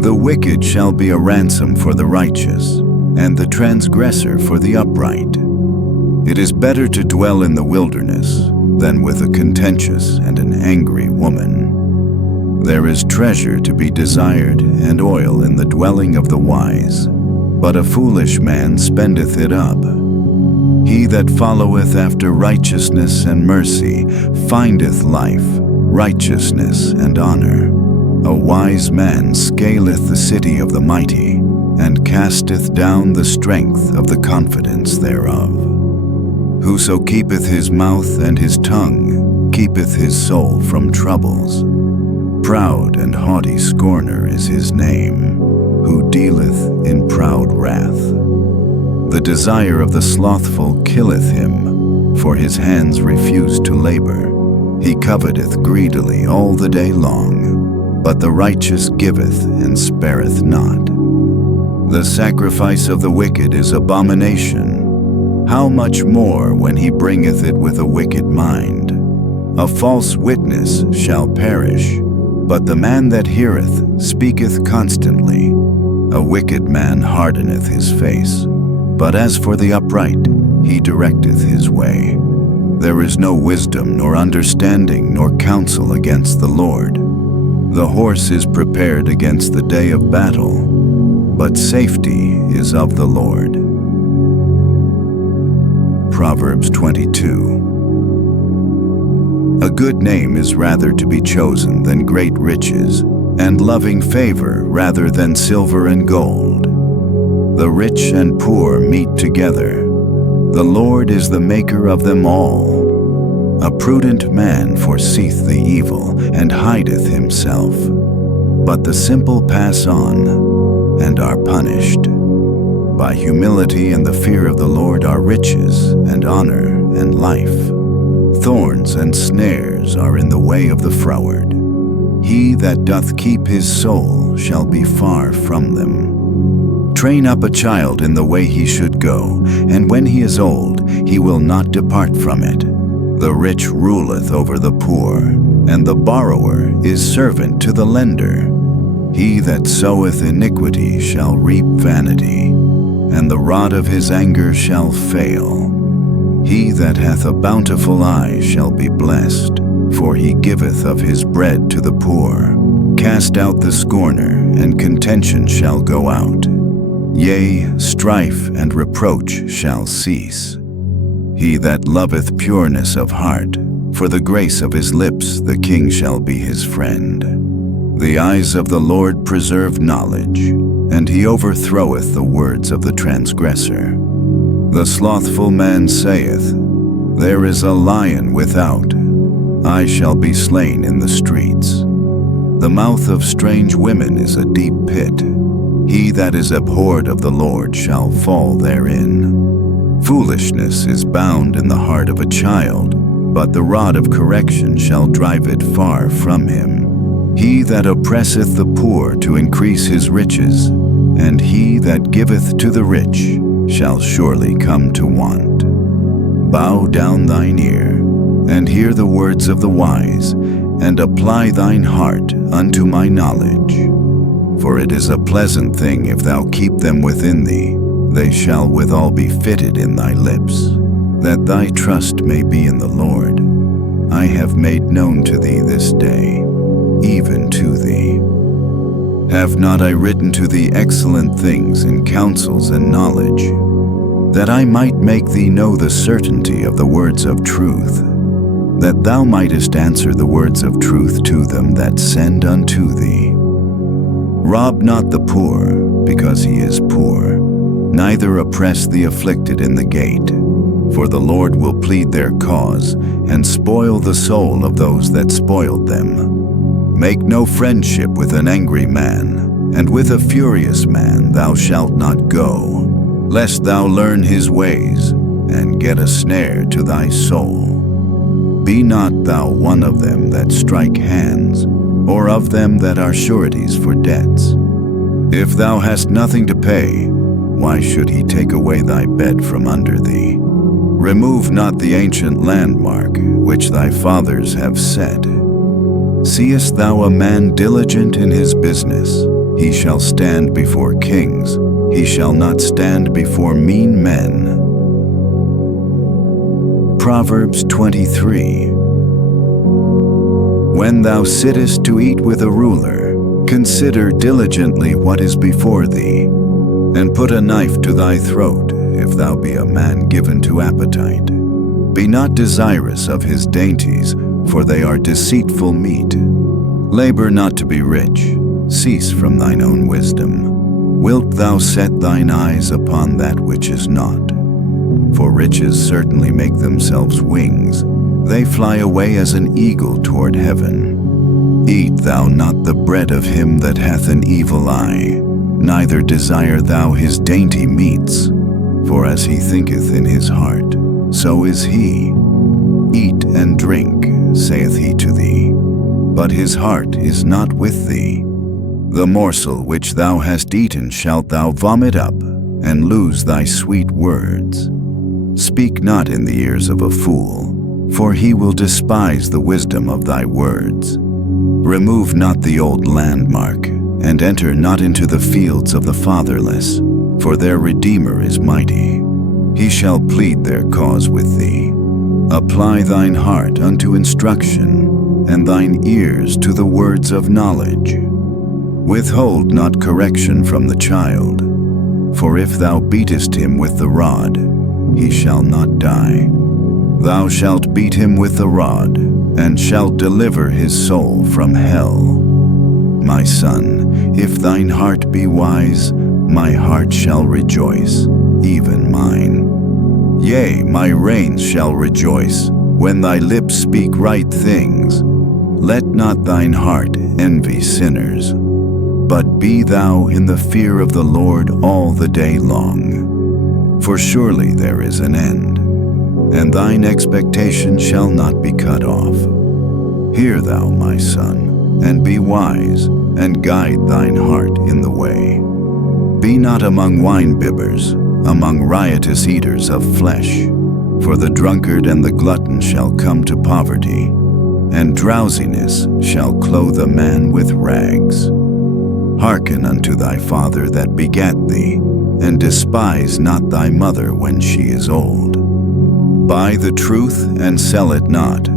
The wicked shall be a ransom for the righteous, and the transgressor for the upright. It is better to dwell in the wilderness than with a contentious and an angry woman. There is treasure to be desired and oil in the dwelling of the wise, but a foolish man spendeth it up. He that followeth after righteousness and mercy findeth life, righteousness, and honor. A wise man scaleth the city of the mighty, and casteth down the strength of the confidence thereof. Whoso keepeth his mouth and his tongue keepeth his soul from troubles. Proud and haughty scorner is his name, who dealeth in proud wrath. The desire of the slothful killeth him, for his hands refuse to labor. He coveteth greedily all the day long, but the righteous giveth and spareth not. The sacrifice of the wicked is abomination. How much more when he bringeth it with a wicked mind? A false witness shall perish, but the man that heareth speaketh constantly. A wicked man hardeneth his face, but as for the upright, he directeth his way. There is no wisdom, nor understanding, nor counsel against the Lord. The horse is prepared against the day of battle, but safety is of the Lord. Proverbs 22. A good name is rather to be chosen than great riches, and loving favor rather than silver and gold. The rich and poor meet together. The Lord is the maker of them all. A prudent man foreseeth the evil, and hideth himself. But the simple pass on, and are punished. By humility and the fear of the Lord are riches, and honor, and life. Thorns and snares are in the way of the froward. He that doth keep his soul shall be far from them. Train up a child in the way he should go, and when he is old, he will not depart from it. The rich ruleth over the poor, and the borrower is servant to the lender. He that soweth iniquity shall reap vanity, and the rod of his anger shall fail. He that hath a bountiful eye shall be blessed, for he giveth of his bread to the poor. Cast out the scorner, and contention shall go out. Yea, strife and reproach shall cease. He that loveth pureness of heart, for the grace of his lips the king shall be his friend. The eyes of the Lord preserve knowledge, and he overthroweth the words of the transgressor. The slothful man saith, There is a lion without. I shall be slain in the streets. The mouth of strange women is a deep pit. He that is abhorred of the Lord shall fall therein. Foolishness is bound in the heart of a child, but the rod of correction shall drive it far from him. He that oppresseth the poor to increase his riches, and he that giveth to the rich shall surely come to want. Bow down thine ear, and hear the words of the wise, and apply thine heart unto my knowledge. For it is a pleasant thing if thou keep them within thee, they shall withal be fitted in thy lips, that thy trust may be in the Lord. I have made known to thee this day, even to thee. Have not I written to thee excellent things in counsels and knowledge, that I might make thee know the certainty of the words of truth, that thou mightest answer the words of truth to them that send unto thee? Rob not the poor, because he is poor, neither oppress the afflicted in the gate. For the Lord will plead their cause, and spoil the soul of those that spoiled them. Make no friendship with an angry man, and with a furious man thou shalt not go, lest thou learn his ways, and get a snare to thy soul. Be not thou one of them that strike hands, or of them that are sureties for debts. If thou hast nothing to pay, why should he take away thy bed from under thee? Remove not the ancient landmark which thy fathers have set. Seest thou a man diligent in his business? He shall stand before kings, he shall not stand before mean men. Proverbs 23. When thou sittest to eat with a ruler, consider diligently what is before thee, and put a knife to thy throat, if thou be a man given to appetite. Be not desirous of his dainties, for they are deceitful meat. Labor not to be rich, cease from thine own wisdom. Wilt thou set thine eyes upon that which is not? For riches certainly make themselves wings, they fly away as an eagle toward heaven. Eat thou not the bread of him that hath an evil eye, neither desire thou his dainty meats, for as he thinketh in his heart, so is he. Eat and drink, saith he to thee, but his heart is not with thee. The morsel which thou hast eaten shalt thou vomit up, and lose thy sweet words. Speak not in the ears of a fool, for he will despise the wisdom of thy words. Remove not the old landmark, and enter not into the fields of the fatherless, for their Redeemer is mighty. He shall plead their cause with thee. Apply thine heart unto instruction, and thine ears to the words of knowledge. Withhold not correction from the child, for if thou beatest him with the rod, he shall not die. Thou shalt beat him with the rod, and shalt deliver his soul from hell. My son, if thine heart be wise, my heart shall rejoice, even mine. Yea, my reins shall rejoice, when thy lips speak right things. Let not thine heart envy sinners, but be thou in the fear of the Lord all the day long. For surely there is an end, and thine expectation shall not be cut off. Hear thou, my son, and be wise, and guide thine heart in the way. Be not among wine-bibbers, among riotous eaters of flesh, for the drunkard and the glutton shall come to poverty, and drowsiness shall clothe a man with rags. Hearken unto thy father that begat thee, and despise not thy mother when she is old. Buy the truth and sell it not,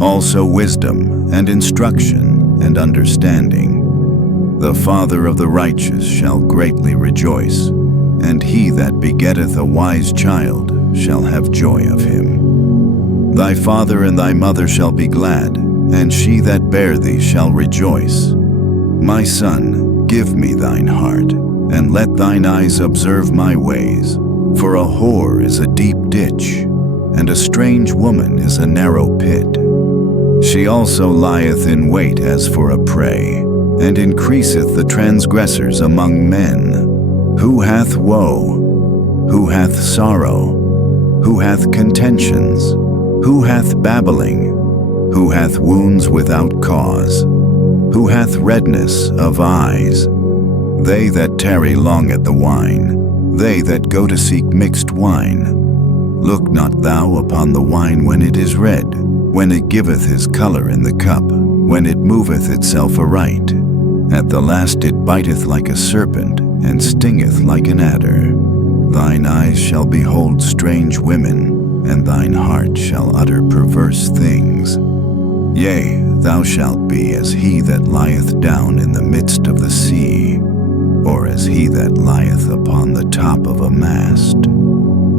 also wisdom and instruction and understanding. The father of the righteous shall greatly rejoice, and he that begetteth a wise child shall have joy of him. Thy father and thy mother shall be glad, and she that bare thee shall rejoice. My son, give me thine heart, and let thine eyes observe my ways. For a whore is a deep ditch, and a strange woman is a narrow pit. She also lieth in wait as for a prey, and increaseth the transgressors among men. Who hath woe? Who hath sorrow? Who hath contentions? Who hath babbling? Who hath wounds without cause? Who hath redness of eyes? They that tarry long at the wine, they that go to seek mixed wine. Look not thou upon the wine when it is red, when it giveth his color in the cup, when it moveth itself aright. At the last it biteth like a serpent, and stingeth like an adder. Thine eyes shall behold strange women, and thine heart shall utter perverse things. Yea, thou shalt be as he that lieth down in the midst of the sea, or as he that lieth upon the top of a mast.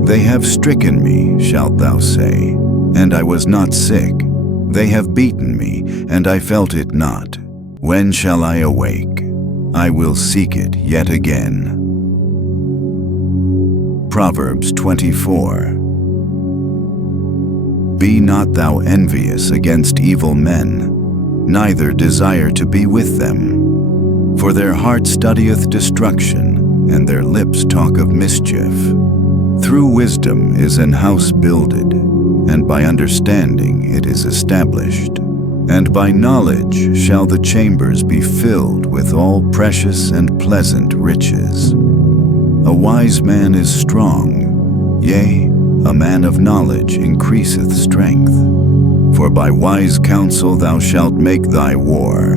They have stricken me, shalt thou say, and I was not sick. They have beaten me, and I felt it not. When shall I awake? I will seek it yet again. Proverbs 24. Be not thou envious against evil men, neither desire to be with them. For their heart studieth destruction, and their lips talk of mischief. Through wisdom is an house builded, and by understanding it is established. And by knowledge shall the chambers be filled with all precious and pleasant riches. A wise man is strong, yea, a man of knowledge increaseth strength. For by wise counsel thou shalt make thy war,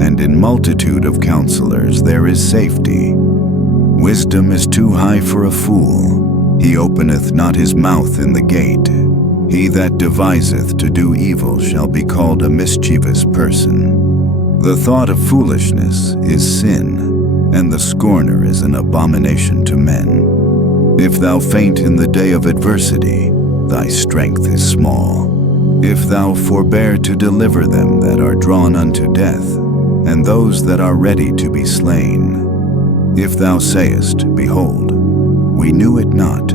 and in multitude of counselors there is safety. Wisdom is too high for a fool, he openeth not his mouth in the gate. He that deviseth to do evil shall be called a mischievous person. The thought of foolishness is sin, and the scorner is an abomination to men. If thou faint in the day of adversity, thy strength is small. If thou forbear to deliver them that are drawn unto death, and those that are ready to be slain. If thou sayest, Behold, we knew it not,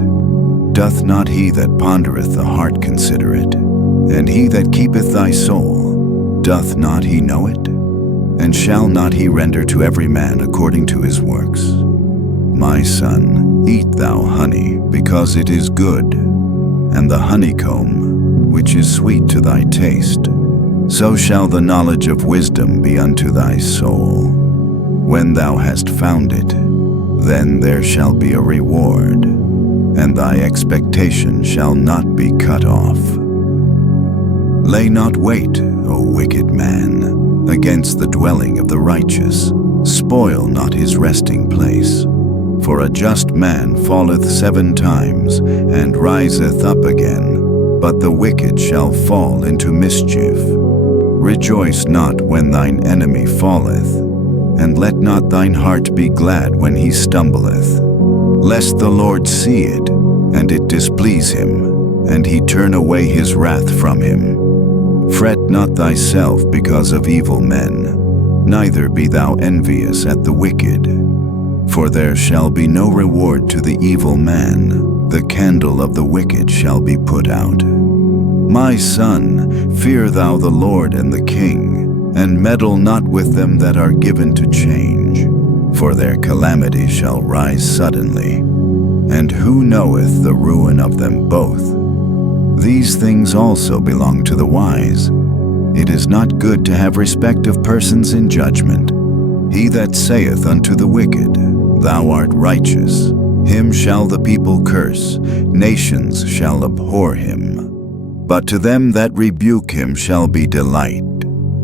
doth not he that pondereth the heart consider it? And he that keepeth thy soul, doth not he know it? And shall not he render to every man according to his works? My son, eat thou honey, because it is good, and the honeycomb, which is sweet to thy taste. So shall the knowledge of wisdom be unto thy soul. When thou hast found it, then there shall be a reward, and thy expectation shall not be cut off. Lay not wait, O wicked man, against the dwelling of the righteous. Spoil not his resting place. For a just man falleth 7 times, and riseth up again, but the wicked shall fall into mischief. Rejoice not when thine enemy falleth, and let not thine heart be glad when he stumbleth, lest the Lord see it, and it displease him, and he turn away his wrath from him. Fret not thyself because of evil men, neither be thou envious at the wicked. For there shall be no reward to the evil man, the candle of the wicked shall be put out. My son, fear thou the Lord and the King, and meddle not with them that are given to change, for their calamity shall rise suddenly, and who knoweth the ruin of them both? These things also belong to the wise. It is not good to have respect of persons in judgment. He that saith unto the wicked, Thou art righteous, him shall the people curse, nations shall abhor him. But to them that rebuke him shall be delight,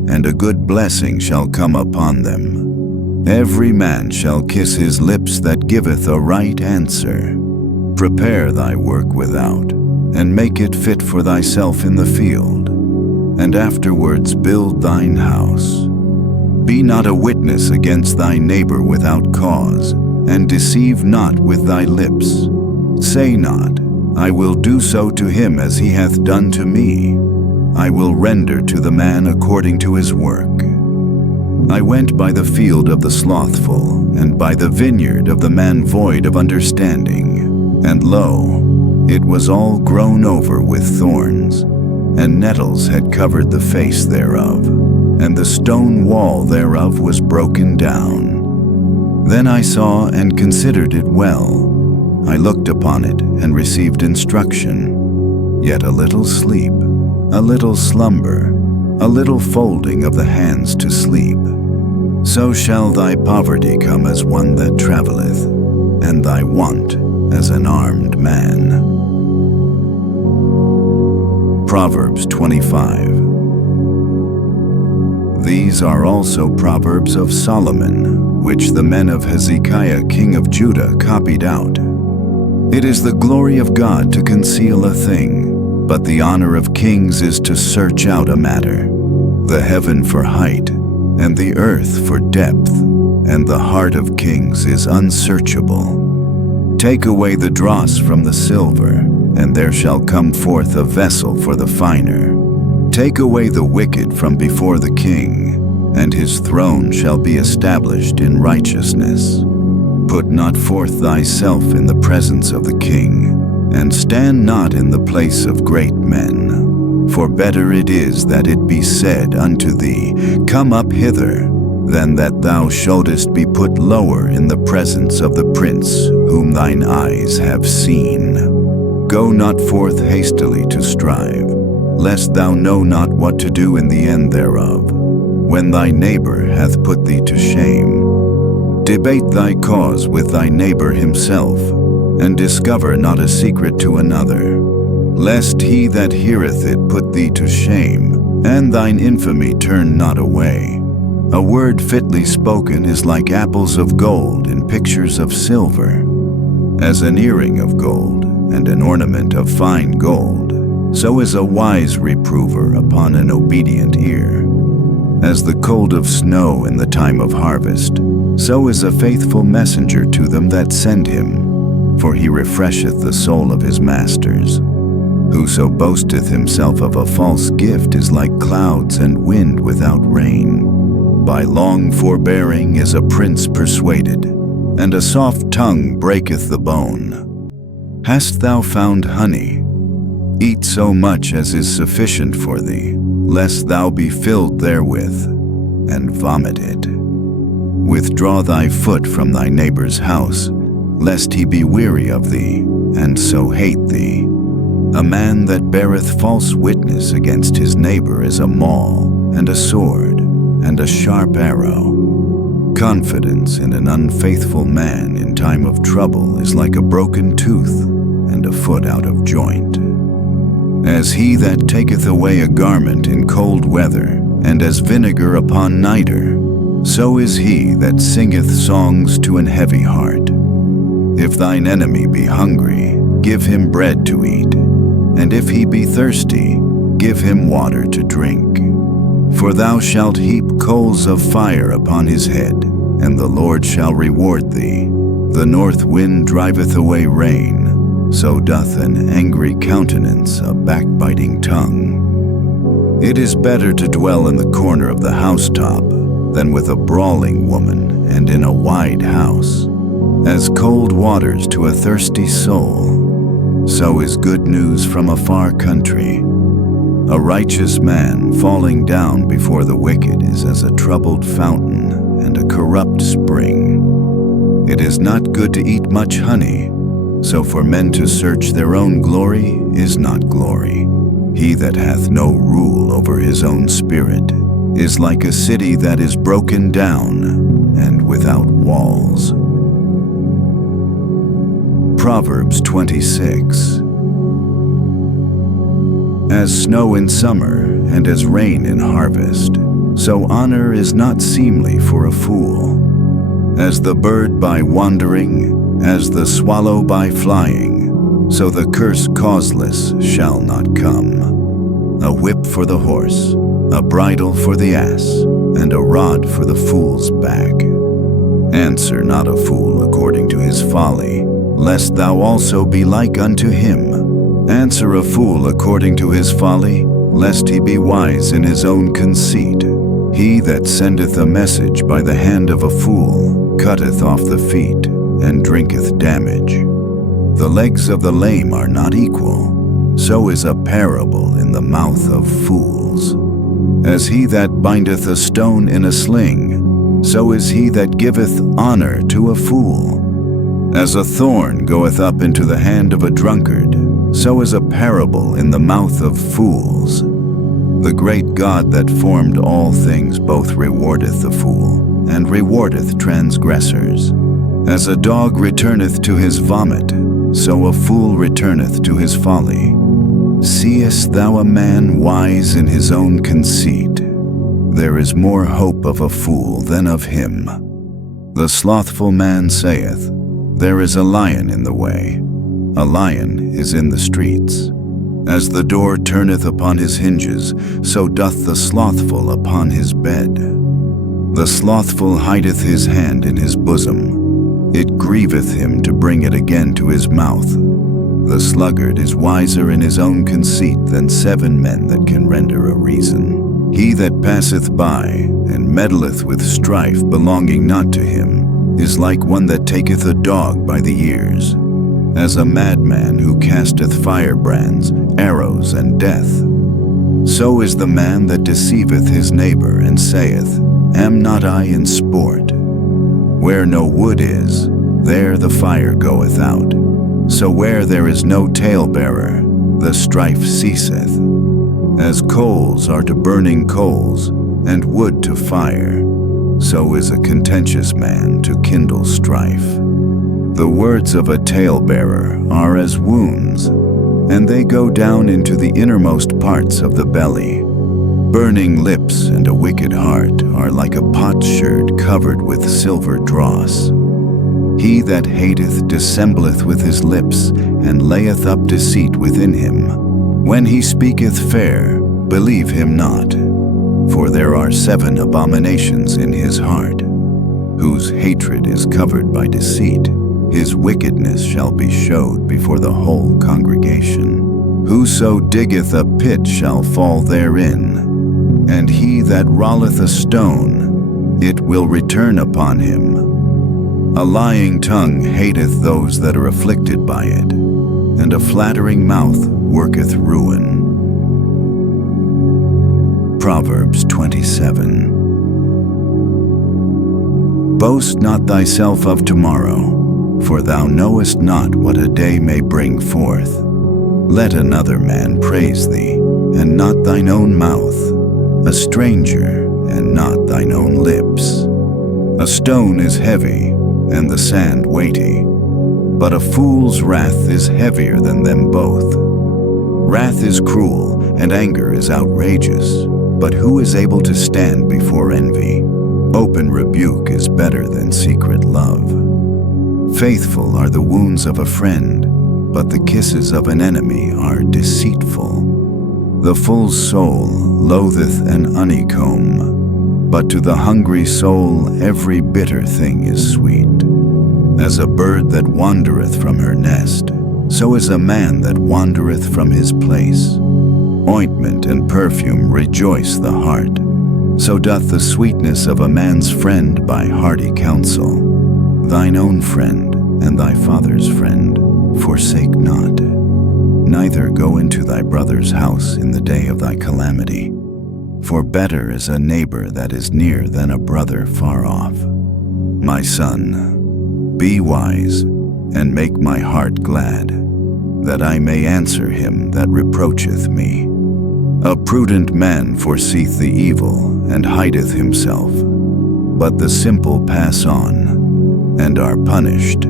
and a good blessing shall come upon them. Every man shall kiss his lips that giveth a right answer. Prepare thy work without, and make it fit for thyself in the field, and afterwards build thine house. Be not a witness against thy neighbor without cause, and deceive not with thy lips. Say not, I will do so to him as he hath done to me. I will render to the man according to his work. I went by the field of the slothful, and by the vineyard of the man void of understanding, and lo, it was all grown over with thorns, and nettles had covered the face thereof, and the stone wall thereof was broken down. Then I saw and considered it well. I looked upon it and received instruction. Yet a little sleep, a little slumber, a little folding of the hands to sleep. So shall thy poverty come as one that travelleth, and thy want as an armed man. Proverbs 25. These are also Proverbs of Solomon, which the men of Hezekiah king of Judah copied out. It is the glory of God to conceal a thing, but the honor of kings is to search out a matter. The heaven for height, and the earth for depth, and the heart of kings is unsearchable. Take away the dross from the silver, and there shall come forth a vessel for the finer. Take away the wicked from before the king, and his throne shall be established in righteousness. Put not forth thyself in the presence of the king, and stand not in the place of great men. For better it is that it be said unto thee, Come up hither, than that thou shouldest be put lower in the presence of the prince whom thine eyes have seen. Go not forth hastily to strive, lest thou know not what to do in the end thereof, when thy neighbor hath put thee to shame. Debate thy cause with thy neighbor himself, and discover not a secret to another, lest he that heareth it put thee to shame, and thine infamy turn not away. A word fitly spoken is like apples of gold in pictures of silver, as an earring of gold and an ornament of fine gold, so is a wise reprover upon an obedient ear. As the cold of snow in the time of harvest, so is a faithful messenger to them that send him, for he refresheth the soul of his masters. Whoso boasteth himself of a false gift is like clouds and wind without rain. By long forbearing is a prince persuaded, and a soft tongue breaketh the bone. Hast thou found honey? Eat so much as is sufficient for thee, lest thou be filled therewith, and vomit it. Withdraw thy foot from thy neighbor's house, lest he be weary of thee, and so hate thee. A man that beareth false witness against his neighbor is a maul, and a sword, and a sharp arrow. Confidence in an unfaithful man in time of trouble is like a broken tooth and a foot out of joint. As he that taketh away a garment in cold weather, and as vinegar upon nitre, so is he that singeth songs to an heavy heart. If thine enemy be hungry, give him bread to eat, and if he be thirsty, give him water to drink. For thou shalt heap coals of fire upon his head, and the Lord shall reward thee. The north wind driveth away rain, so doth an angry countenance a backbiting tongue. It is better to dwell in the corner of the housetop than with a brawling woman and in a wide house. As cold waters to a thirsty soul, so is good news from a far country. A righteous man falling down before the wicked is as a troubled fountain and a corrupt spring. It is not good to eat much honey, so for men to search their own glory is not glory. He that hath no rule over his own spirit is like a city that is broken down and without walls. Proverbs 26. As snow in summer and as rain in harvest, so honor is not seemly for a fool. As the bird by wandering, as the swallow by flying, so the curse causeless shall not come. A whip for the horse, a bridle for the ass, and a rod for the fool's back. Answer not a fool according to his folly, lest thou also be like unto him. Answer a fool according to his folly, lest he be wise in his own conceit. He that sendeth a message by the hand of a fool cutteth off the feet, and drinketh damage. The legs of the lame are not equal, so is a parable in the mouth of fools. As he that bindeth a stone in a sling, so is he that giveth honor to a fool. As a thorn goeth up into the hand of a drunkard, so is a parable in the mouth of fools. The great God that formed all things both rewardeth the fool, and rewardeth transgressors. As a dog returneth to his vomit, so a fool returneth to his folly. Seest thou a man wise in his own conceit? There is more hope of a fool than of him. The slothful man saith, There is a lion in the way. A lion is in the streets. As the door turneth upon his hinges, so doth the slothful upon his bed. The slothful hideth his hand in his bosom. It grieveth him to bring it again to his mouth. The sluggard is wiser in his own conceit than 7 men that can render a reason. He that passeth by, and meddleth with strife belonging not to him, is like one that taketh a dog by the ears. As a madman who casteth firebrands, arrows, and death. So is the man that deceiveth his neighbor, and saith, Am not I in sport? Where no wood is, there the fire goeth out. So where there is no talebearer, the strife ceaseth. As coals are to burning coals, and wood to fire, so is a contentious man to kindle strife. The words of a talebearer are as wounds, and they go down into the innermost parts of the belly. Burning lips and a wicked heart are like a potsherd covered with silver dross. He that hateth dissembleth with his lips, and layeth up deceit within him. When he speaketh fair, believe him not, for there are 7 abominations in his heart. Whose hatred is covered by deceit, his wickedness shall be showed before the whole congregation. Whoso diggeth a pit shall fall therein, and he that rolleth a stone, it will return upon him. A lying tongue hateth those that are afflicted by it, and a flattering mouth worketh ruin. Proverbs 27. Boast not thyself of tomorrow, for thou knowest not what a day may bring forth. Let another man praise thee, and not thine own mouth, a stranger, and not thine own lips. A stone is heavy, and the sand weighty, but a fool's wrath is heavier than them both. Wrath is cruel, and anger is outrageous, but who is able to stand before envy? Open rebuke is better than secret love. Faithful are the wounds of a friend, but the kisses of an enemy are deceitful. The full soul loatheth an honeycomb, but to the hungry soul every bitter thing is sweet. As a bird that wandereth from her nest, so is a man that wandereth from his place. Ointment and perfume rejoice the heart, so doth the sweetness of a man's friend by hearty counsel. Thine own friend and thy father's friend forsake not. Neither go into thy brother's house in the day of thy calamity, for better is a neighbor that is near than a brother far off. My son, be wise, and make my heart glad, that I may answer him that reproacheth me. A prudent man foreseeth the evil, and hideth himself, but the simple pass on, and are punished.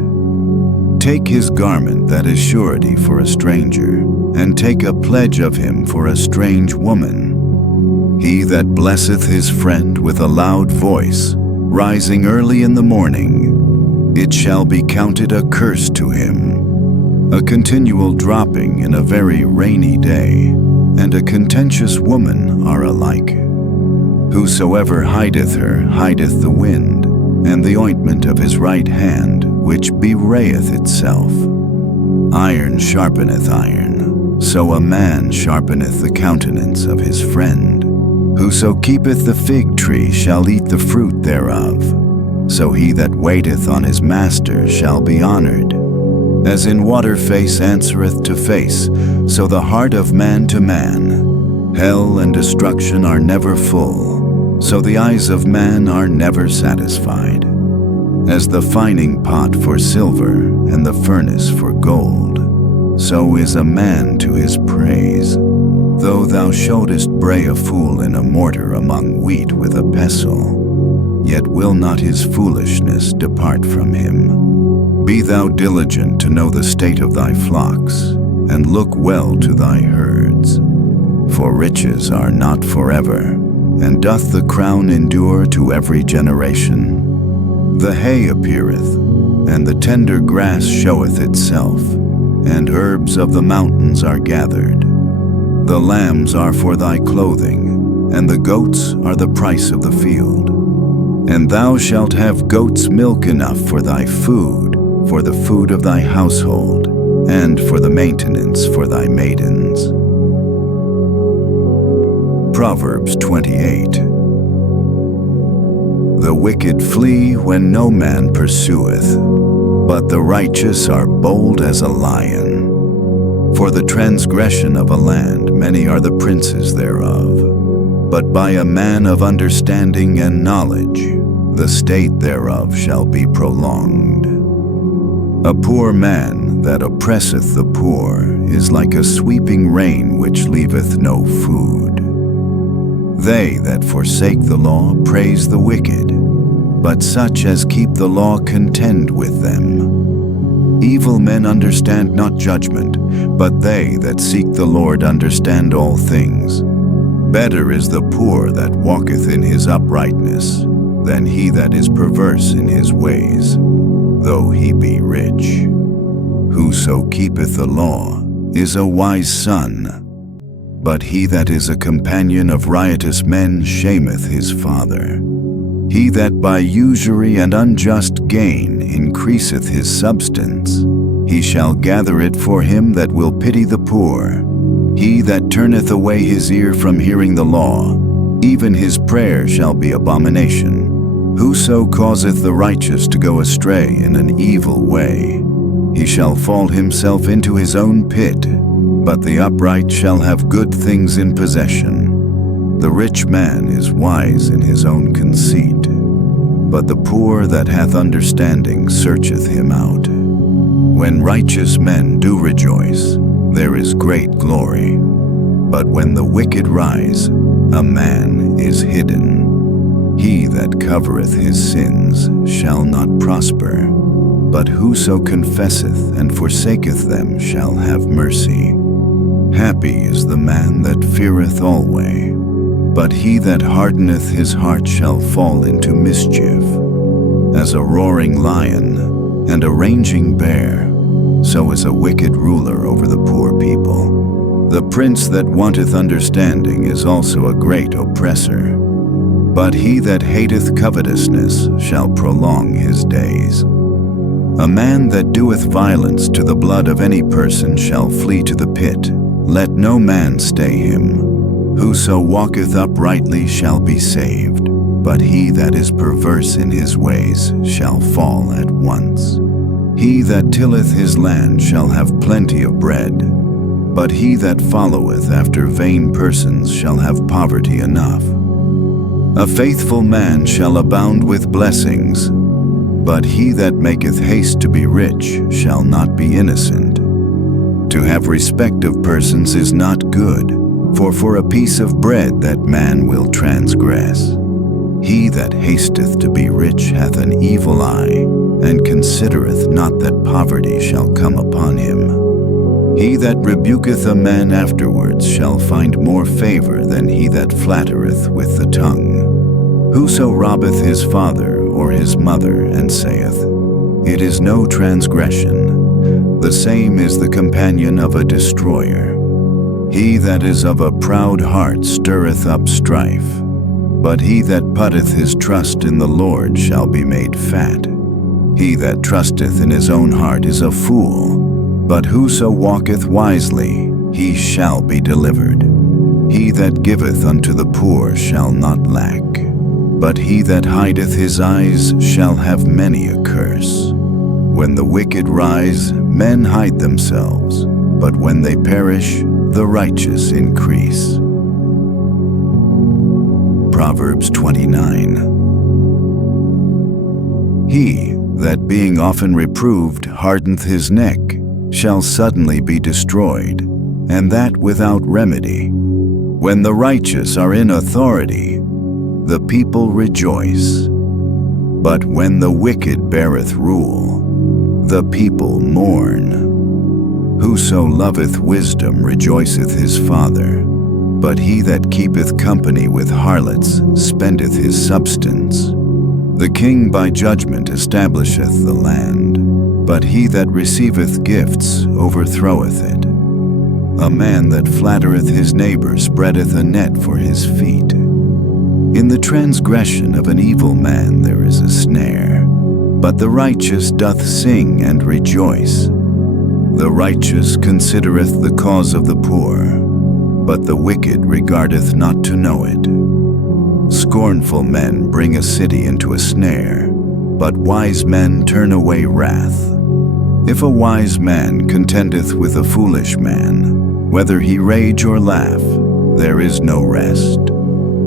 Take his garment that is surety for a stranger, and take a pledge of him for a strange woman. He that blesseth his friend with a loud voice, rising early in the morning, it shall be counted a curse to him. A continual dropping in a very rainy day, and a contentious woman are alike. Whosoever hideth her hideth the wind, and the ointment of his right hand, which bewrayeth itself. Iron sharpeneth iron, so a man sharpeneth the countenance of his friend. Whoso keepeth the fig tree shall eat the fruit thereof, so he that waiteth on his master shall be honored. As in water face answereth to face, so the heart of man to man. Hell and destruction are never full, so the eyes of man are never satisfied. As the fining pot for silver and the furnace for gold, so is a man to his praise. Though thou shouldest bray a fool in a mortar among wheat with a pestle, yet will not his foolishness depart from him. Be thou diligent to know the state of thy flocks, and look well to thy herds. For riches are not forever, and doth the crown endure to every generation? The hay appeareth, and the tender grass showeth itself, and herbs of the mountains are gathered. The lambs are for thy clothing, and the goats are the price of the field. And thou shalt have goats' milk enough for thy food, for the food of thy household, and for the maintenance for thy maidens. Proverbs 28. The wicked flee when no man pursueth, but the righteous are bold as a lion. For the transgression of a land many are the princes thereof, but by a man of understanding and knowledge the state thereof shall be prolonged. A poor man that oppresseth the poor is like a sweeping rain which leaveth no food. They that forsake the law praise the wicked, but such as keep the law contend with them. Evil men understand not judgment, but they that seek the Lord understand all things. Better is the poor that walketh in his uprightness, than he that is perverse in his ways, though he be rich. Whoso keepeth the law is a wise son, but he that is a companion of riotous men shameth his father. He that by usury and unjust gain increaseth his substance, he shall gather it for him that will pity the poor. He that turneth away his ear from hearing the law, even his prayer shall be abomination. Whoso causeth the righteous to go astray in an evil way, he shall fall himself into his own pit, but the upright shall have good things in possession. The rich man is wise in his own conceit, but the poor that hath understanding searcheth him out. When righteous men do rejoice, there is great glory, but when the wicked rise, a man is hidden. He that covereth his sins shall not prosper, but whoso confesseth and forsaketh them shall have mercy. Happy is the man that feareth alway, but he that hardeneth his heart shall fall into mischief. As a roaring lion and a raging bear, so is a wicked ruler over the poor people. The prince that wanteth understanding is also a great oppressor, but he that hateth covetousness shall prolong his days. A man that doeth violence to the blood of any person shall flee to the pit. Let no man stay him. Whoso walketh uprightly shall be saved, but he that is perverse in his ways shall fall at once. He that tilleth his land shall have plenty of bread, but he that followeth after vain persons shall have poverty enough. A faithful man shall abound with blessings, but he that maketh haste to be rich shall not be innocent. To have respect of persons is not good, for a piece of bread that man will transgress. He that hasteth to be rich hath an evil eye, and considereth not that poverty shall come upon him. He that rebuketh a man afterwards shall find more favor than he that flattereth with the tongue. Whoso robbeth his father or his mother, and saith, It is no transgression, the same is the companion of a destroyer. He that is of a proud heart stirreth up strife, but he that putteth his trust in the Lord shall be made fat. He that trusteth in his own heart is a fool, but whoso walketh wisely, he shall be delivered. He that giveth unto the poor shall not lack, but he that hideth his eyes shall have many a curse. When the wicked rise, men hide themselves, but when they perish, the righteous increase. Proverbs 29. He that being often reproved hardeneth his neck shall suddenly be destroyed, and that without remedy. When the righteous are in authority, the people rejoice, but when the wicked beareth rule, the people mourn. Whoso loveth wisdom rejoiceth his father, but he that keepeth company with harlots spendeth his substance. The king by judgment establisheth the land, but he that receiveth gifts overthroweth it. A man that flattereth his neighbor spreadeth a net for his feet. In the transgression of an evil man there is a snare, but the righteous doth sing and rejoice. The righteous considereth the cause of the poor, but the wicked regardeth not to know it. Scornful men bring a city into a snare, but wise men turn away wrath. If a wise man contendeth with a foolish man, whether he rage or laugh, there is no rest.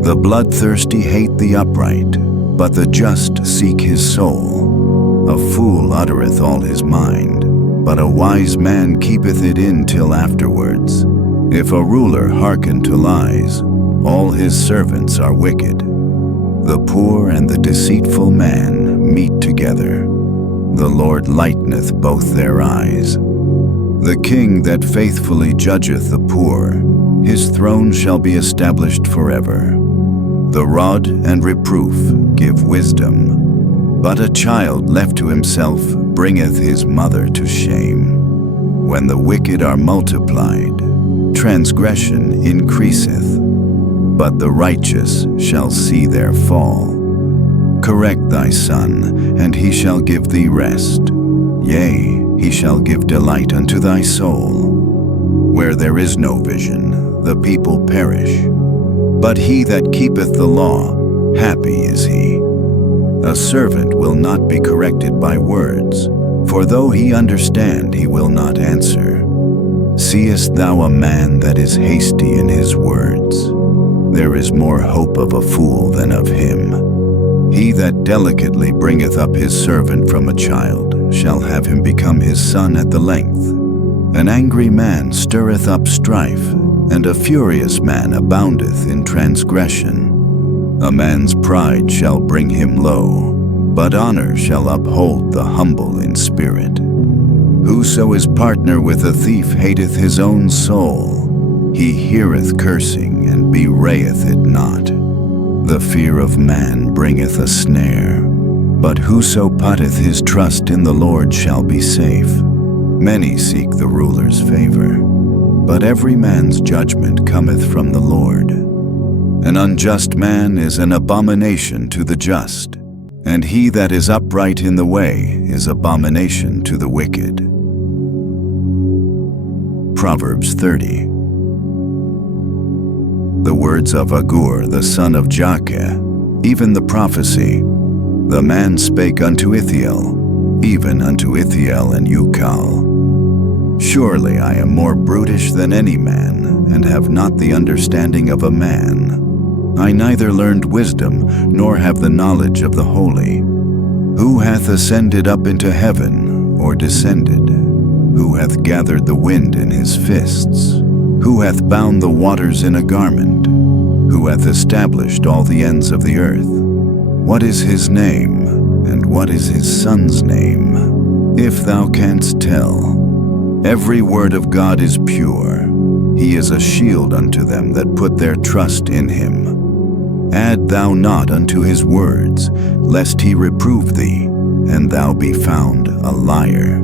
The bloodthirsty hate the upright, but the just seek his soul. A fool uttereth all his mind, but a wise man keepeth it in till afterwards. If a ruler hearken to lies, all his servants are wicked. The poor and the deceitful man meet together. The Lord lighteneth both their eyes. The king that faithfully judgeth the poor, his throne shall be established forever. The rod and reproof give wisdom, but a child left to himself bringeth his mother to shame. When the wicked are multiplied, transgression increaseth, but the righteous shall see their fall. Correct thy son, and he shall give thee rest. Yea, he shall give delight unto thy soul. Where there is no vision, the people perish, but he that keepeth the law, happy is he. A servant will not be corrected by words, for though he understand, he will not answer. Seest thou a man that is hasty in his words? There is more hope of a fool than of him. He that delicately bringeth up his servant from a child shall have him become his son at the length. An angry man stirreth up strife, and a furious man aboundeth in transgression. A man's pride shall bring him low, but honor shall uphold the humble in spirit. Whoso is partner with a thief hateth his own soul. He heareth cursing, and bewrayeth it not. The fear of man bringeth a snare, but whoso putteth his trust in the Lord shall be safe. Many seek the ruler's favor, but every man's judgment cometh from the Lord. An unjust man is an abomination to the just, and he that is upright in the way is abomination to the wicked. Proverbs 30. The words of Agur the son of Jakeh, even the prophecy. The man spake unto Ithiel, even unto Ithiel and Ucal. Surely I am more brutish than any man, and have not the understanding of a man. I neither learned wisdom, nor have the knowledge of the holy. Who hath ascended up into heaven, or descended? Who hath gathered the wind in his fists? Who hath bound the waters in a garment? Who hath established all the ends of the earth? What is his name, and what is his son's name? If thou canst tell. Every word of God is pure. He is a shield unto them that put their trust in him. Add thou not unto his words, lest he reprove thee, and thou be found a liar.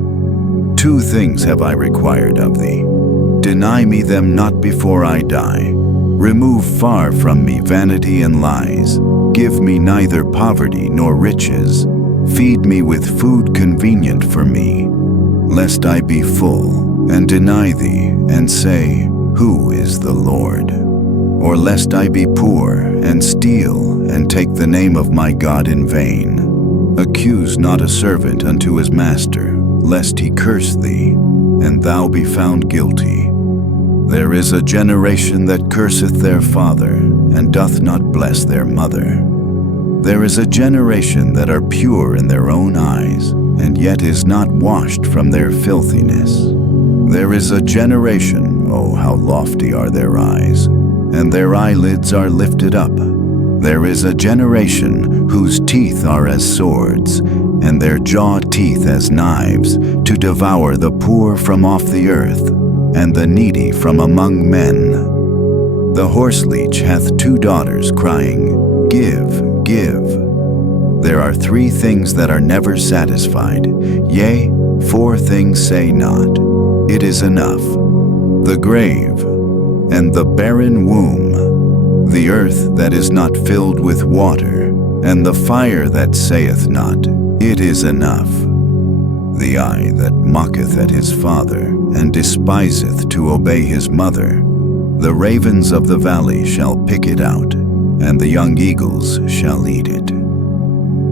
2 things have I required of thee. Deny me them not before I die. Remove far from me vanity and lies. Give me neither poverty nor riches. Feed me with food convenient for me, lest I be full, and deny thee, and say, Who is the Lord? Or lest I be poor, and steal, and take the name of my God in vain. Accuse not a servant unto his master, lest he curse thee, and thou be found guilty. There is a generation that curseth their father, and doth not bless their mother. There is a generation that are pure in their own eyes, and yet is not washed from their filthiness. There is a generation, oh, how lofty are their eyes, and their eyelids are lifted up. There is a generation whose teeth are as swords, and their jaw teeth as knives, to devour the poor from off the earth, and the needy from among men. The horseleech hath 2 daughters, crying, Give, give. There are 3 things that are never satisfied, yea, 4 things say not. It is enough. The grave, and the barren womb, the earth that is not filled with water, and the fire that saith not, It is enough. The eye that mocketh at his father, and despiseth to obey his mother. The ravens of the valley shall pick it out, and the young eagles shall eat it.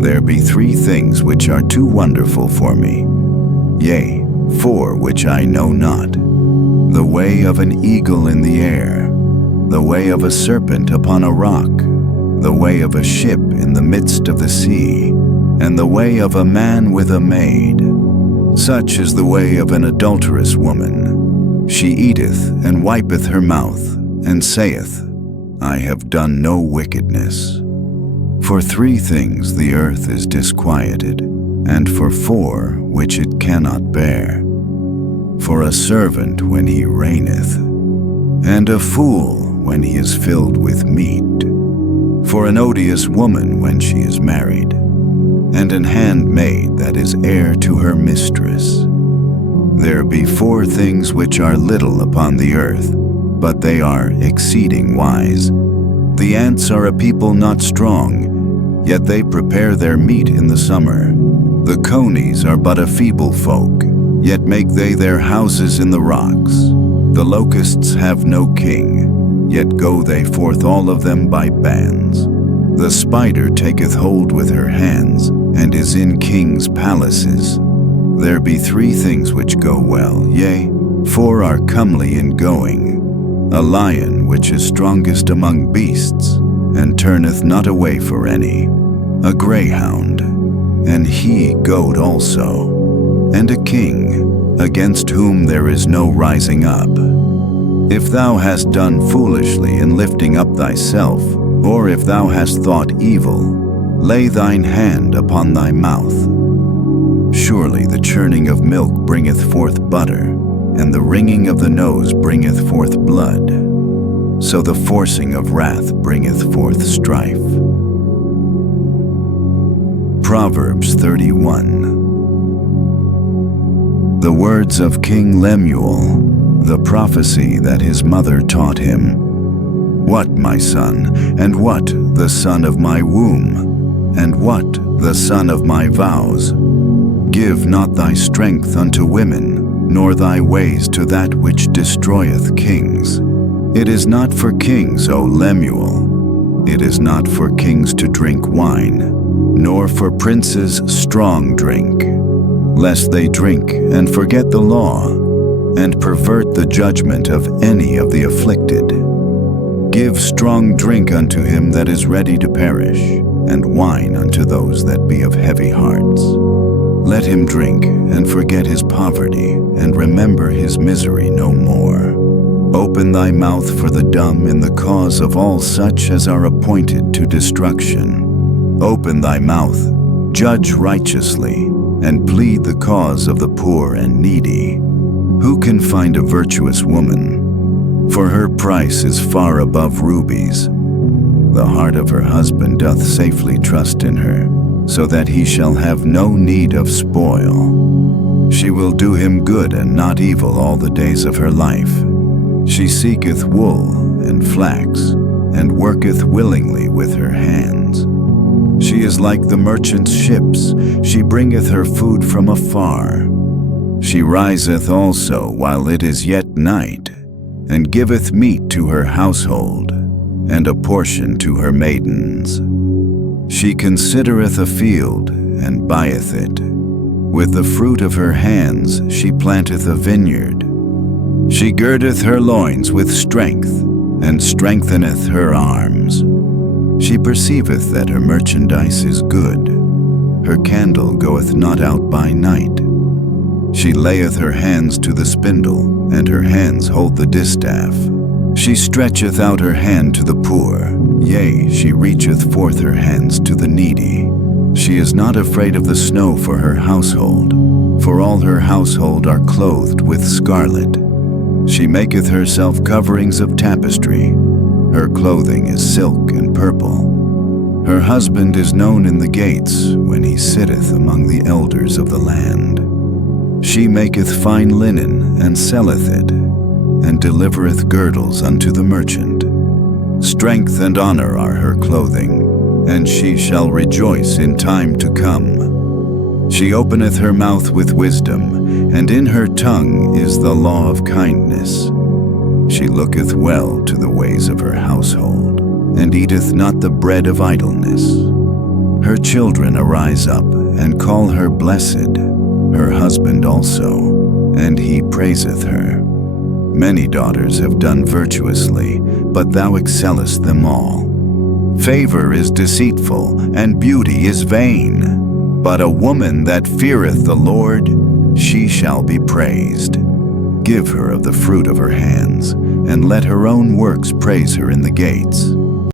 There be 3 things which are too wonderful for me, yea, 4 which I know not. The way of an eagle in the air, the way of a serpent upon a rock, the way of a ship in the midst of the sea, and the way of a man with a maid. Such is the way of an adulterous woman. She eateth and wipeth her mouth, and saith, I have done no wickedness. For 3 things the earth is disquieted, and for 4 which it cannot bear. For a servant when he reigneth, and a fool when he is filled with meat. For an odious woman when she is married, and an handmaid that is heir to her mistress. There be 4 things which are little upon the earth, but they are exceeding wise. The ants are a people not strong, yet they prepare their meat in the summer. The conies are but a feeble folk, yet make they their houses in the rocks. The locusts have no king, yet go they forth all of them by bands. The spider taketh hold with her hands, and is in kings' palaces. There be 3 things which go well, yea, 4 are comely in going. A lion which is strongest among beasts, and turneth not away for any. A greyhound, and he goat also. And a king, against whom there is no rising up. If thou hast done foolishly in lifting up thyself, Or if thou hast thought evil, lay thine hand upon thy mouth. Surely the churning of milk bringeth forth butter, and the wringing of the nose bringeth forth blood. So the forcing of wrath bringeth forth strife. Proverbs 31. The words of King Lemuel, the prophecy that his mother taught him. What, my son, and what, the son of my womb, and what, the son of my vows? Give not thy strength unto women, nor thy ways to that which destroyeth kings. It is not for kings, O Lemuel. It is not for kings to drink wine, nor for princes strong drink, lest they drink and forget the law, and pervert the judgment of any of the afflicted. Give strong drink unto him that is ready to perish, and wine unto those that be of heavy hearts. Let him drink and forget his poverty, and remember his misery no more. Open thy mouth for the dumb in the cause of all such as are appointed to destruction. Open thy mouth, judge righteously, and plead the cause of the poor and needy. Who can find a virtuous woman? For her price is far above rubies. The heart of her husband doth safely trust in her, so that he shall have no need of spoil. She will do him good and not evil all the days of her life. She seeketh wool and flax, and worketh willingly with her hands. She is like the merchant's ships, she bringeth her food from afar. She riseth also while it is yet night, and giveth meat to her household, and a portion to her maidens. She considereth a field, and buyeth it. With the fruit of her hands she planteth a vineyard. She girdeth her loins with strength, and strengtheneth her arms. She perceiveth that her merchandise is good. Her candle goeth not out by night. She layeth her hands to the spindle, and her hands hold the distaff. She stretcheth out her hand to the poor, yea, she reacheth forth her hands to the needy. She is not afraid of the snow for her household, for all her household are clothed with scarlet. She maketh herself coverings of tapestry. Her clothing is silk and purple. Her husband is known in the gates, when he sitteth among the elders of the land. She maketh fine linen, and selleth it, and delivereth girdles unto the merchant. Strength and honor are her clothing, and she shall rejoice in time to come. She openeth her mouth with wisdom, and in her tongue is the law of kindness. She looketh well to the ways of her household, and eateth not the bread of idleness. Her children arise up, and call her blessed, her husband also, and he praiseth her. Many daughters have done virtuously, but thou excellest them all. Favor is deceitful, and beauty is vain. But a woman that feareth the Lord, she shall be praised. Give her of the fruit of her hands, and let her own works praise her in the gates.